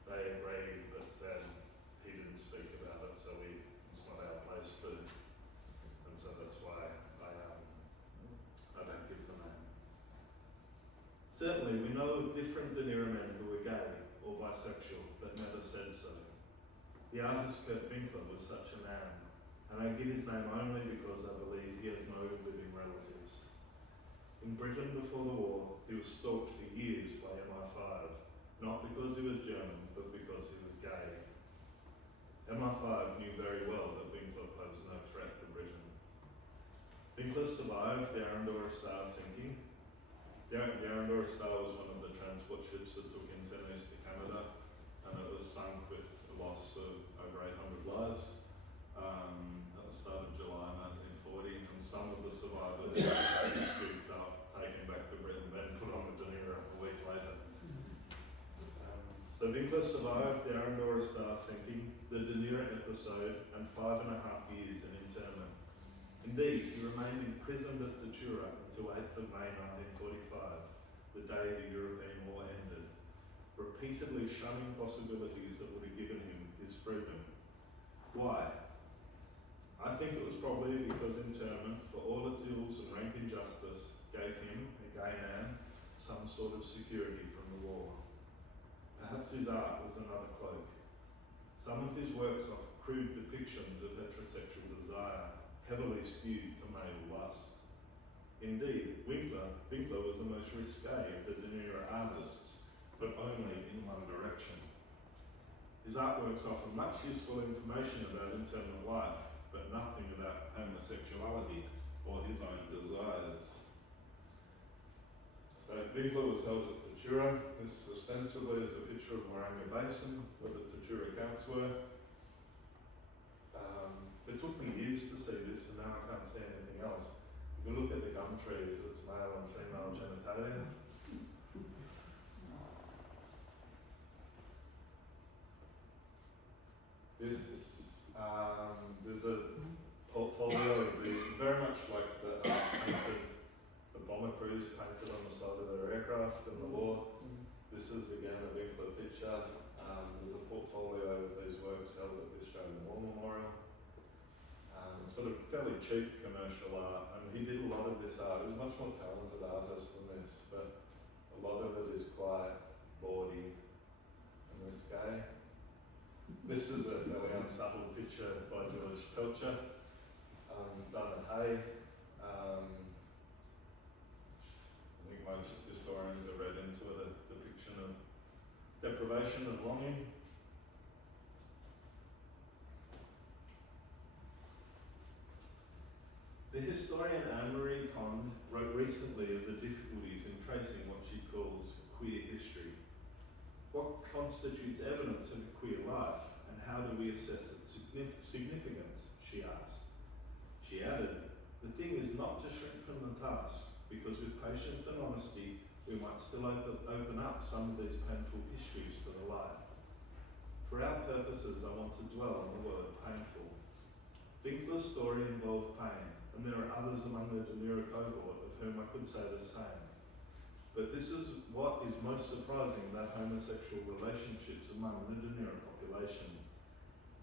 they agreed but said he didn't speak about it, so it's not our place to, and so that's why I don't give the name. Certainly, we know of different Dunera men who were gay or bisexual, but never said so. The artist Kurt Winkler was such a man, and I give his name only because I believe he has no living relatives. In Britain before the war, he was stalked for years by MI5, not because he was German, but because he was gay. MI5 knew very well that Winkler posed no threat to Britain. Winkler survived the Arandora Star sinking. The Arandora Star was one of the transport ships that took internees to Canada, and it was sunk with a loss of over 800 lives at the start of July 1940, and some of the survivors were scooped up, taken back to Britain, then put on the Dunera a week later. So Winkler survived the Arandora Star sinking, the Dunera episode, and 5.5 years in internment. Indeed, he remained imprisoned at Tatura until 8th of May 1945, the day the European War ended, repeatedly shunning possibilities that would have given him his freedom. Why? I think it was probably because internment, for all its ills and rank injustice, gave him, a gay man some sort of security from the war. Perhaps his art was another cloak. Some of his works offer crude depictions of heterosexual desire, heavily skewed to male lust. Indeed, Winkler was the most risque of the Dunera artists, but only in one direction. His artworks offer much useful information about internal life, but nothing about homosexuality or his own desires. So Winkler was held at Tatura. This ostensibly is a picture of Waranga Basin, where the Tatura camps were. It took me years to see this, and now I can't see anything else. If you look at the gum trees, it's male and female genitalia. There's a portfolio of these, very much like the bomber crews painted on the side of their aircraft in the war. This is again a Winkler picture. There's a portfolio of these works held at the Australian War Memorial. Sort of fairly cheap commercial art, and he did a lot of this art. He's a much more talented artist than this, but a lot of it is quite bawdy and risque. This is a fairly unsubtle picture by George Pelcher, done at Hay. I think most historians have read into it a depiction of deprivation and longing. The historian Anne-Marie Conde wrote recently of the difficulties in tracing what she calls queer history. What constitutes evidence of a queer life, and how do we assess its significance, she asked. She added, the thing is not to shrink from the task, because with patience and honesty, we might still open up some of these painful histories to the light. For our purposes, I want to dwell on the word painful. Winkler's story involved pain, and there are others among the Dunera cohort of whom I could say the same. But this is what is most surprising about homosexual relationships among the Dunera population.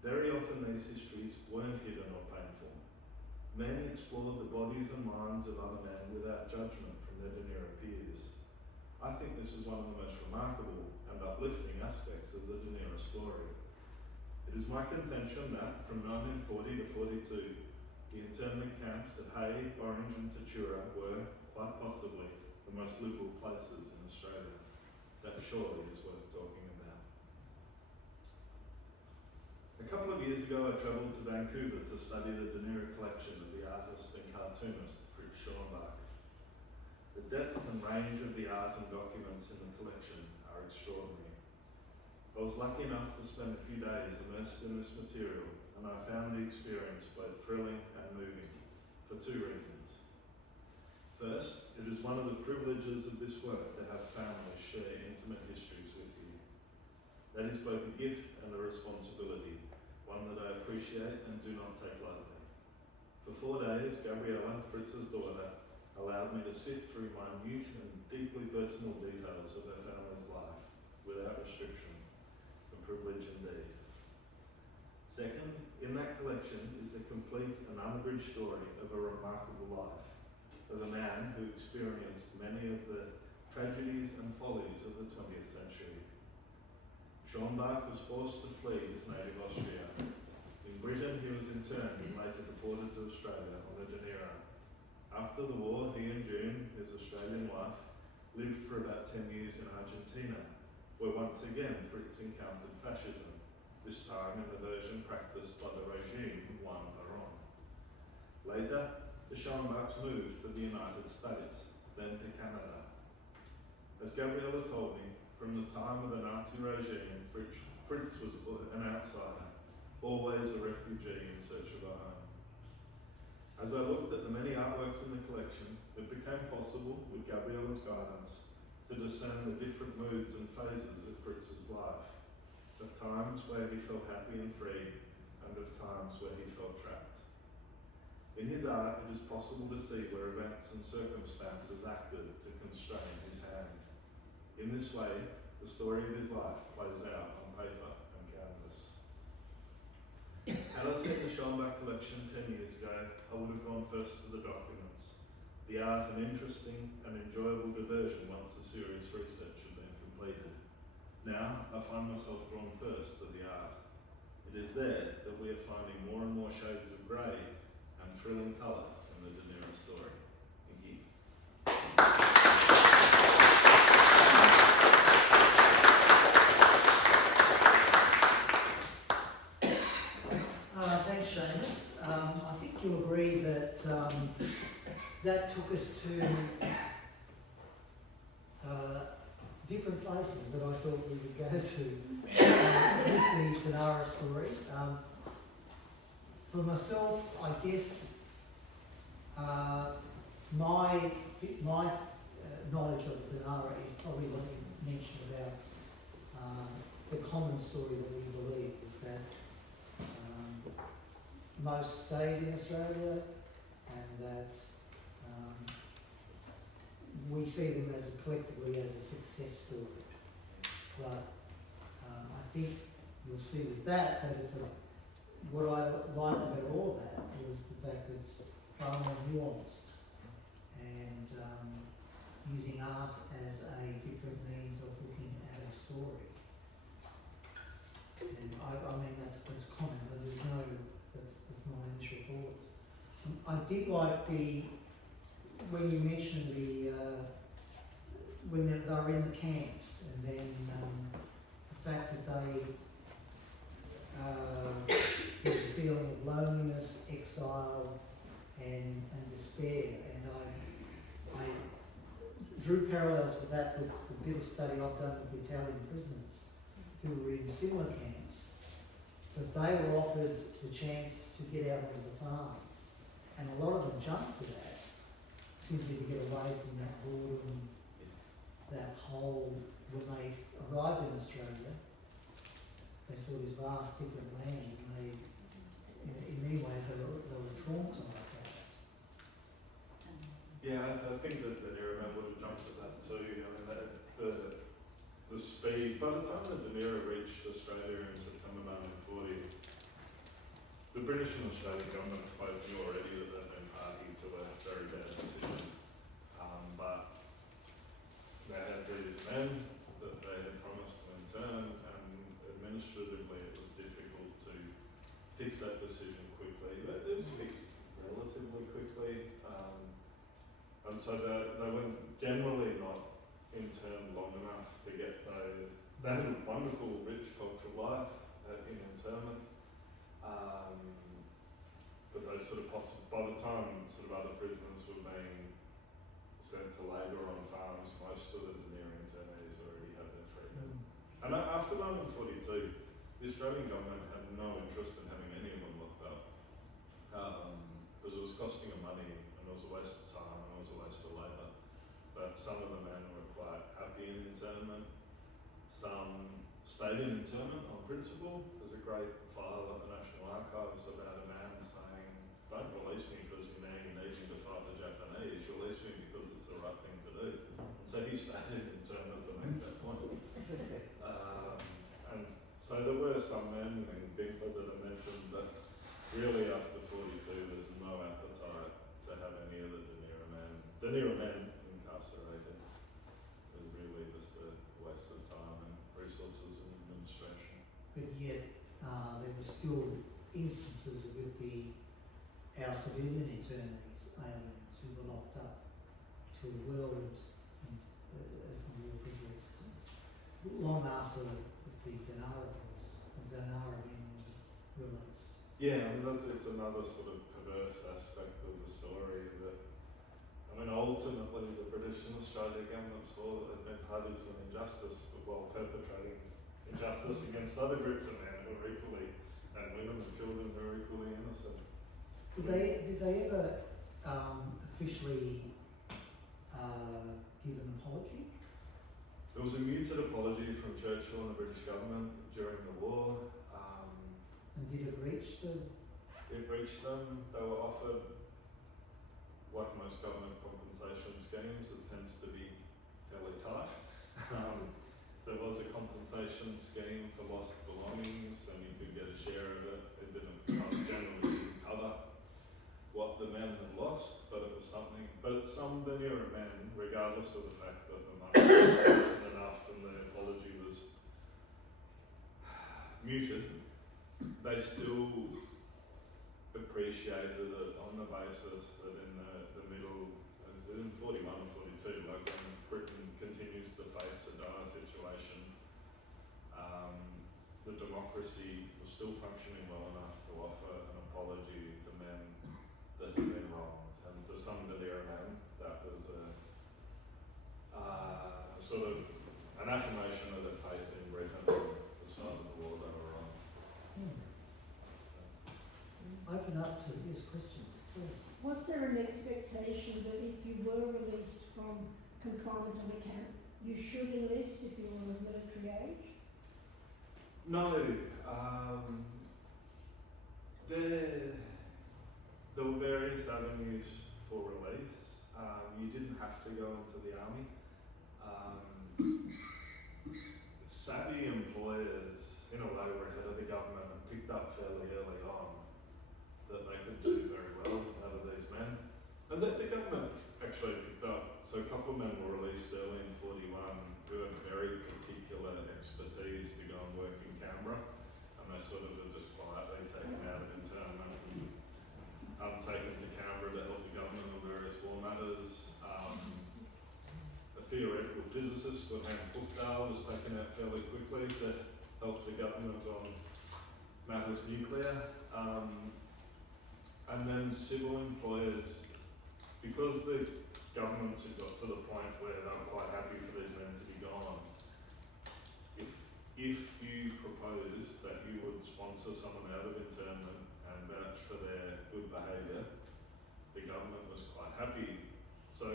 Very often these histories weren't hidden or painful. Men explored the bodies and minds of other men without judgment from their Dunera peers. I think this is one of the most remarkable and uplifting aspects of the Dunera story. It is my contention that from 1940 to 42, the internment camps at Hay, Orange and Tatura were, quite possibly, the most liberal places in Australia. That surely is worth talking about. A couple of years ago I travelled to Vancouver to study the Dunera collection of the artist and cartoonist Fritz Spark. The depth and range of the art and documents in the collection are extraordinary. I was lucky enough to spend a few days immersed in this material, and I found the experience both thrilling and moving, for two reasons. First, it is one of the privileges of this work to have families share intimate histories with you. That is both a gift and a responsibility, one that I appreciate and do not take lightly. For 4 days, Gabriella, Fritz's daughter, allowed me to sift through minute and deeply personal details of her family's life, without restriction. A privilege indeed. Second, in that collection is the complete and unabridged story of a remarkable life, of a man who experienced many of the tragedies and follies of the 20th century. Spark was forced to flee his native Austria. In Britain, he was interned and later deported to Australia on the Dunera. After the war, he and June, his Australian wife, lived for about 10 years in Argentina, where once again Fritz encountered fascism, this time in the version practiced by the regime of Juan Perón. Later, the Sparks moved to the United States, then to Canada. As Gabriella told me, from the time of the Nazi regime, Fritz was an outsider, always a refugee in search of a home. As I looked at the many artworks in the collection, it became possible, with Gabriella's guidance, to discern the different moods and phases of Fritz's life, of times where he felt happy and free, and of times where he felt trapped. In his art, it is possible to see where events and circumstances acted to constrain his hand. In this way, the story of his life plays out on paper and canvas. Had I seen the Spark collection 10 years ago, I would have gone first to the documents. the art an interesting and enjoyable diversion once the serious research had been completed. Now, I find myself drawn first to the art. It is there that we are finding more and more shades of grey and thrilling colour in the Dunera story. Thank you. Thanks, Seamus. I think you'll agree that that took us to different places that I thought we would go to with the Dunera story. For myself, I guess my knowledge of Dunera is probably what you mentioned about the common story that we believe is that most stayed in Australia, and that we see them as collectively as a success story. But I think you'll see with that it's what I liked about all that was the fact that it's far more nuanced and using art as a different means of looking at a story. And I mean that's common, but there's no. That's my initial thoughts. I did like when you mentioned when they were in the camps, and then the fact that there was a feeling of loneliness, exile, and despair. And I drew parallels with that with the bit of study I've done with the Italian prisoners who were in similar camps. But they were offered the chance to get out onto the farms, and a lot of them jumped to that simply to get away from that boredom, that whole. When they arrived in Australia, they saw this vast different land, and they, in many ways, they were traumatised by that. Yeah, I think that the Dunera would have jumped at that too. I mean, the speed. By the time the Dunera reached Australia in September 1940, the British and Australian governments both knew already that they'd been party to a very bad decision. But they had these men that they had promised to intern, and administratively it was difficult to fix that decision quickly. It was fixed relatively quickly, and so they were generally not interned long enough to get they had a wonderful, rich cultural life in internment. But those sort of by the time sort of other prisoners were being sent to labour on farms, most of the Dunera internees already had their freedom. And after 1942, the Australian government had no interest in having any of them locked up, because it was costing them money, and it was a waste of time, and it was a waste of labour. But some of the men were quite happy in internment. Some stayed in internment on principle. There's a great file at the National Archives about a man saying, "Don't release me because you need me to fight the Japanese, release me because it's the right thing to do." And so he stayed in internment to make that point. And so there were some men in Dinkley that I mentioned, but really after 42 there's no appetite to have any of the Dunera men incarcerated. It was really just a waste of time and resources and administration. But yet there were still instances with our civilian internees, aliens, who were locked up till well as the war progressed, long after the Dunera again was released. Yeah, I mean it's another sort of perverse aspect of the story that, I mean, ultimately the British and Australian government saw that they'd been party to an injustice, but while perpetrating injustice against other groups of men who were equally, and women and children who were equally innocent. Did they ever officially give an apology? There was a muted apology from Churchill and the British government during the war. And did it reach them? It reached them. They were offered, like most government compensation schemes, it tends to be fairly tight. There was a compensation scheme for lost belongings, and you could get a share of it. It generally didn't cover what the men had lost, but it was something. But some Dunera men, regardless of the fact that the money wasn't enough and the apology was muted, they still appreciated it on the basis that in the middle, as in 41 or 42, like when Britain continues to face a dire situation, the democracy was still functioning well enough to offer an apology to men that had been wronged. And to some Dunera men, that was a sort of an affirmation of their faith in Britain and the side of the war they were on. Open up to these questions, please. Was there an expectation that if you were released from confinement in a camp, you should enlist if you were of military age? No, there were various avenues for release. You didn't have to go into the army. Savvy employers, in a way, were ahead of the government and picked up fairly early on that they could do very well out of these men. And the government actually picked up, so a couple of men were released early in 41 who had very particular expertise to go and work in Canberra, and they sort of were just quietly taken out of internment and taken to Canberra to help the government on various war matters. A theoretical physicist called Hans Buchdale was taken out fairly quickly to help the government on matters nuclear. And then civil employers, because the governments had got to the point where they were quite happy for these men to be gone, if you proposed that you would sponsor someone out of internment and vouch for their good behaviour, the government was quite happy. So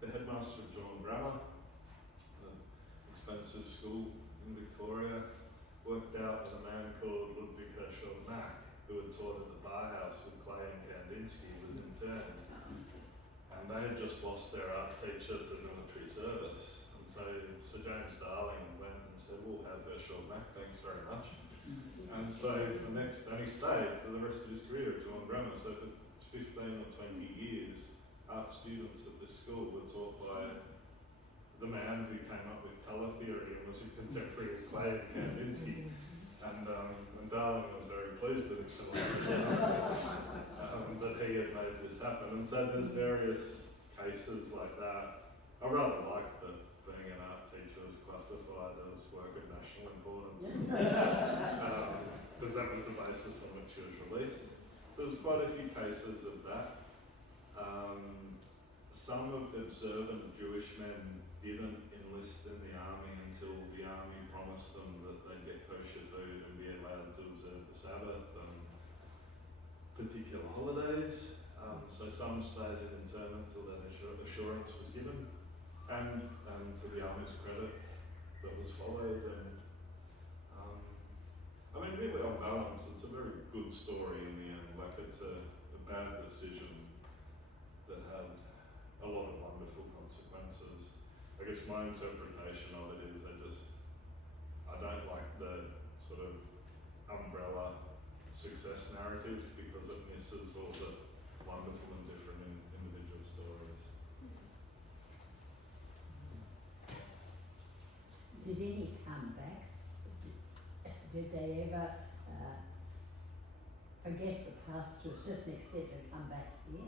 the headmaster of Geelong Grammar, an expensive school in Victoria, worked out with a man called Ludwig Herschel Mack, who had taught at the bar house with Clay and Kandinsky, was interned. And they had just lost their art teacher to military service. And so Sir James Darling went and said, we'll have Herschel Mack, thanks very much. And so and he stayed for the rest of his career at Geelong Grammar. So for 15 or 20 years, art students at this school were taught by the man who came up with colour theory and was a contemporary of Clay and Kandinsky. And Darling was very pleased with himself that he had made this happen. And so there's various cases like that. I rather like that being an art teacher is classified as work of national importance, because that was the basis on which he was released. So there's quite a few cases of that. Some of the observant Jewish men didn't enlist in the army until the army promised them that they'd get kosher food and be allowed to observe the Sabbath and particular holidays. So some stayed in internment until that assurance was given, and to the army's credit, that was followed. And I mean, really on balance, it's a very good story in the end. Like, it's a bad decision that had a lot of wonderful consequences. I guess my interpretation of it is I don't like the sort of umbrella success narrative because it misses all the wonderful and different individual stories. Did any come back? Did they ever forget the past to a certain extent and come back here?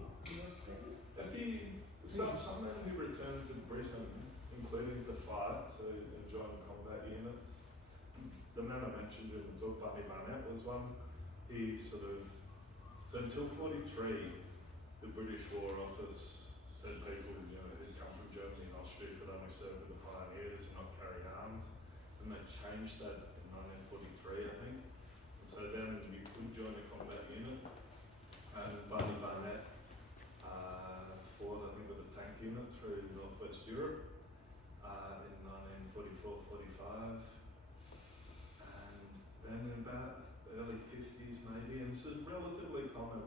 Some men who returned to Britain, including to fight, so in joint combat units. The man I mentioned in Bunny Barnett was one. He so until 43, the British War Office said people who'd come from Germany and Austria could only serve with the pioneers and not carry arms. And they changed that in 1943, I think. And so then you could join a combat unit. And Bunny Barnett fought, I think, with a tank unit through Northwest Europe in 1944-45. And then in about the early 50s maybe, and this is relatively common.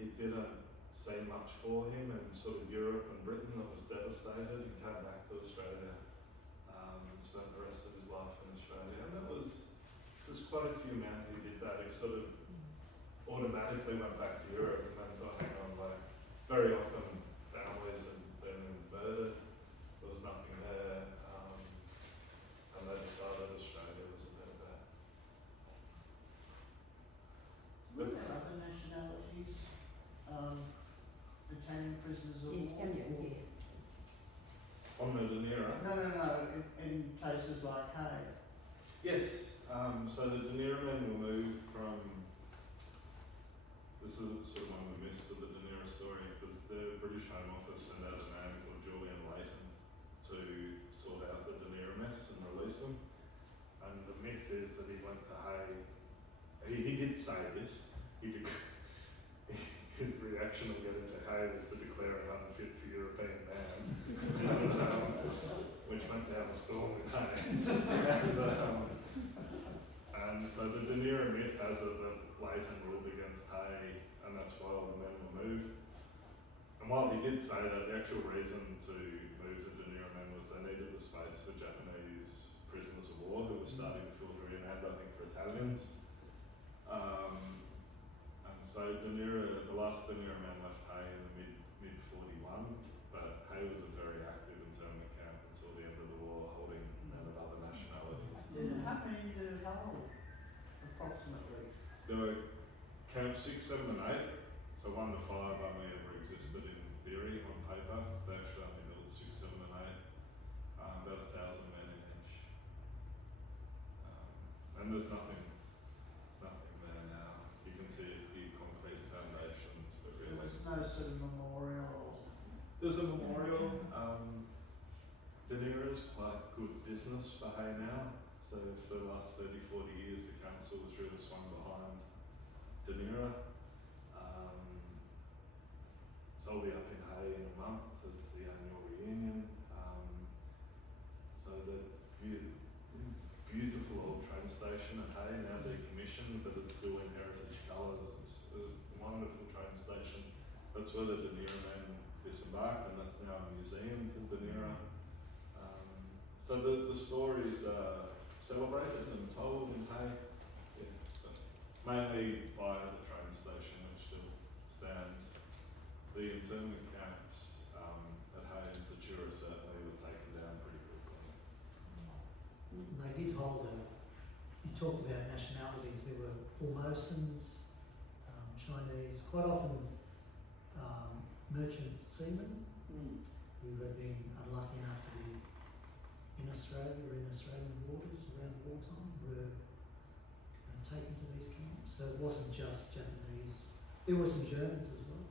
It didn't say much for him in sort of Europe and Britain that was devastated. He came back to Australia and spent the rest of his life in Australia. And there's quite a few men who did that. He sort of automatically went back to Europe and then got hung on by very often families and been murdered. There was nothing there, and they decided Australia was a bit better. Were there other nationalities detaining prisoners of war? Italian, yeah. On the Dunera. No, in places like Hague. Yes, so the Dunera men were moved from, this is sort of one of the myths of the Dunera story, because the British Home Office sent out a man called Julian Layton to sort out the Dunera mess and release them. And the myth is that he went to Hague, he did say this, his reaction on getting to Hague was to declare him unfit for European man, which went down a storm in Hague. And so the Dunera myth has it that Layton ruled against Hague, and that's why all the men were moved. And while he did say that, the actual reason to move the Dunera men was they needed the space for Japanese prisoners of war who were starting to filter in, and I think for Italians. And so Dunera, the last Dunera man left Hague in the mid 41, but Hague was a very active internment camp until the end of the war, holding men of other nationalities. How many did it hold, approximately? There were camps 6, 7 and 8, so 1 to 5 only ever existed in theory on paper. They actually only built 6, 7 and 8, about 1,000 men in each. And there's nothing there now. You can see a few concrete foundations, but really. There's no sort of memorial. There's a memorial. Dunera's quite good business for Hague now. So for the last 30, 40 years, the council has really swung behind Dunera. So I'll be up in Hague in a month. It's the annual reunion. So the beautiful old train station at Hague, now decommissioned, but it's still in heritage colours. It's a wonderful train station. That's where the Dunera men disembarked, and that's now a museum to Dunera. So the stories are celebrated and told in Hague, but mainly via the train station, which still stands. The internment camps at Hague and Tatura certainly were taken down pretty quickly. They did hold you talked about nationalities, there were Formosans, Chinese, quite often merchant seamen who had been unlucky enough to be in Australia or in Australian waters around wartime were taken to these camps. So it wasn't just Japanese, there were some Germans as well.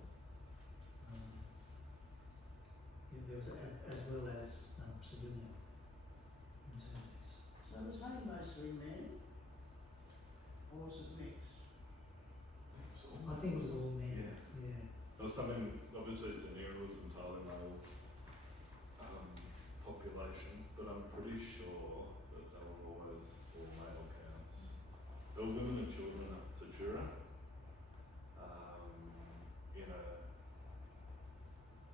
There was as well as civilian internees. So was they mostly men? Or was it mixed? I think it was all men. Yeah. There was something, obviously Dunera was entirely male population, but I'm pretty sure that they were always all male camps. There were women and children at Tatura.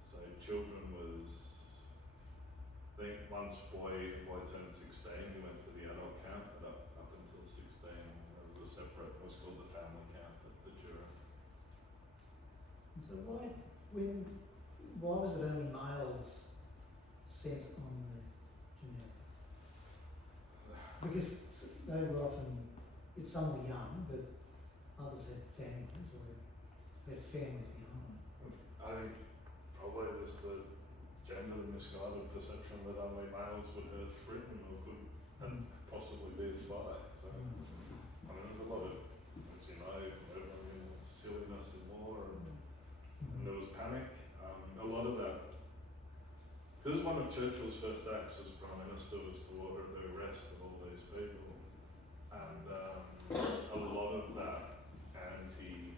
So children was, I think once boy turned 16, he went to the adult camp, but up until 16, there was a separate, it was called the family camp at Tatura. So why was it only males sent on the Dunera? Because they were often, some were young, but others had families or left families behind. I think probably just the gender misguided perception that only males would hurt Britain or could and possibly be a spy. So, I mean, there's a lot of, as you know, silliness in war, and there was panic. A lot of that. This is one of Churchill's first acts as Prime Minister, was to order the arrest of all these people, and a lot of that anti-Jewish,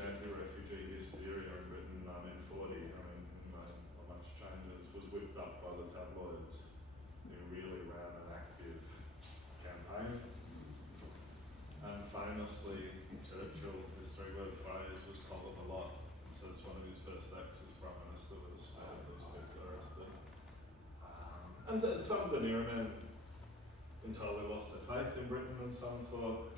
anti-refugee hysteria in Britain in 1940, I mean, not much changes, was whipped up by the tabloids, who really ran an active campaign. And famously, Churchill, his three-word phrase was "collar the lot." So it's one of his first acts as Prime Minister was to have those people arrested. And some of the Dunera men entirely lost their faith in Britain, and some thought,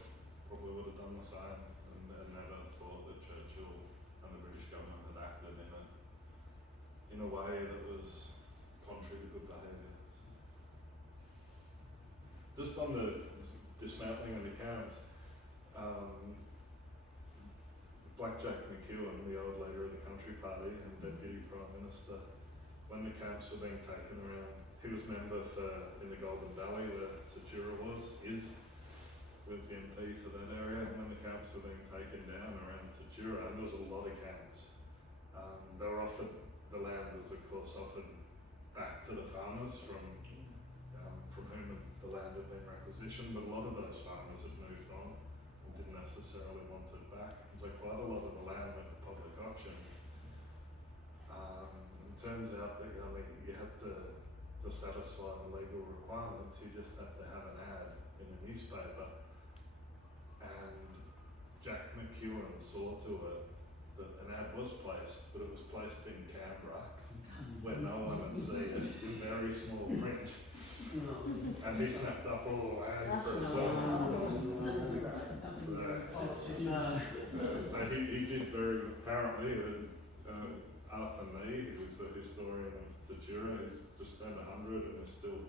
probably would have done the same and never thought that Churchill and the British government had acted in a way that was contrary to good behaviour. Just on the dismantling of the camps, Blackjack McEwen, the old leader of the Country Party and Deputy Prime Minister, when the camps were being taken around, he was member in the Golden Valley where Tatura was the MP for that area, and when the camps were being taken down around Tatura, and there was a lot of camps, they were offered, the land was of course offered back to the farmers from whom the land had been requisitioned, but a lot of those farmers had moved on and didn't necessarily want it back. And so quite a lot of the land went to public auction. It turns out that you had to satisfy the legal requirements, you just had to have an ad in a newspaper. And Jack McEwen saw to it that an ad was placed, but it was placed in Canberra where no one had seen it in very small print. And he snapped up all the land for himself. So he did very, apparently, Arthur Mead, who's the historian of Tatura, who's just turned 100 and is still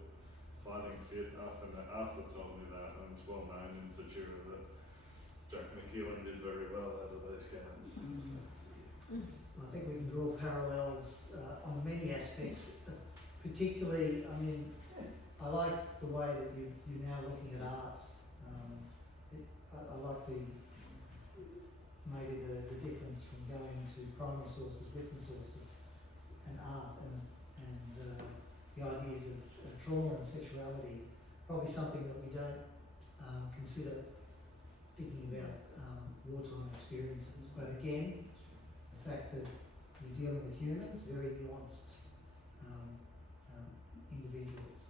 fighting fit. Arthur told me that, and it's well known in Tatura that Jack McEwen did very well out of those camps. I think we can draw parallels on many aspects, particularly, I mean, I like the way that you're now looking at art. I like maybe the difference from going to primary sources, written sources, and art, and the ideas of trauma and sexuality, probably something that we don't consider thinking about wartime experiences. But again, the fact that you're dealing with humans, very nuanced individuals.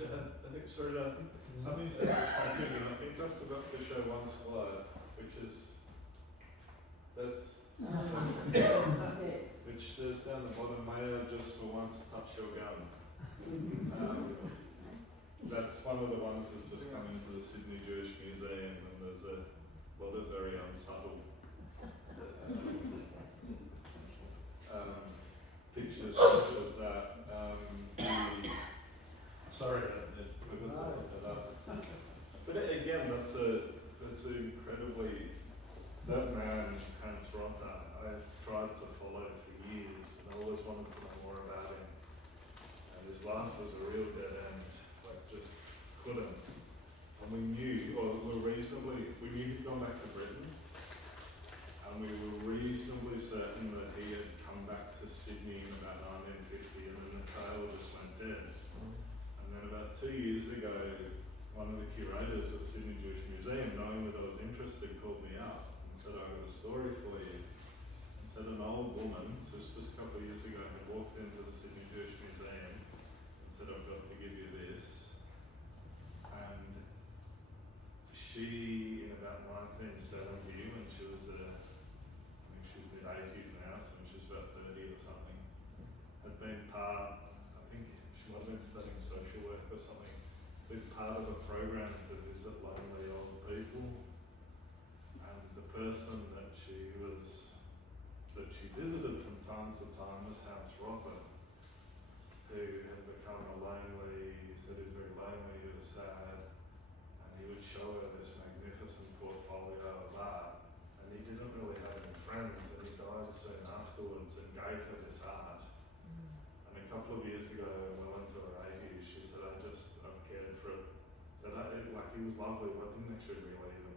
I think, sorry, I think something you said was quite good, and I think I forgot to show one slide, which is, which says down the bottom, may I just for once touch your gun. That's one of the ones that's just come into the Sydney Jewish Museum, and there's a lot of very unsubtle pictures such as that. Sorry, I forgot to put that up. But again, that's incredibly, that man, Hans Rotter, I've tried to follow for years, and I always wanted to know more about him. And his life was a real dead end, like just couldn't. And we knew, we knew he'd gone back to Britain, and we were reasonably certain that he had come back to Sydney in about 1950, and then the trail just went dead. And then about 2 years ago, one of the curators at the Sydney Jewish Museum, knowing that I was interested, called me up and said, I've got a story for you. And said an old woman, just a couple of years ago, had walked into the Sydney Jewish Museum and said, I've got to give you this. And she, in about 1970, when she was I think she's mid-80s now, so she's about 30 or something, had been part, I think she might have been studying social work or something, been part of a program to visit lonely old people. And the person that she visited from time to time was Hans Rotter, who had become a lonely, he said he was very lonely, he was sad, and he would show her this magnificent portfolio of art, and he didn't really have any friends, and he died soon afterwards and gave her this art. And a couple of years ago, when I went to her 80s, she said, I've cared for it. Said, like, he was lovely, but I didn't actually really even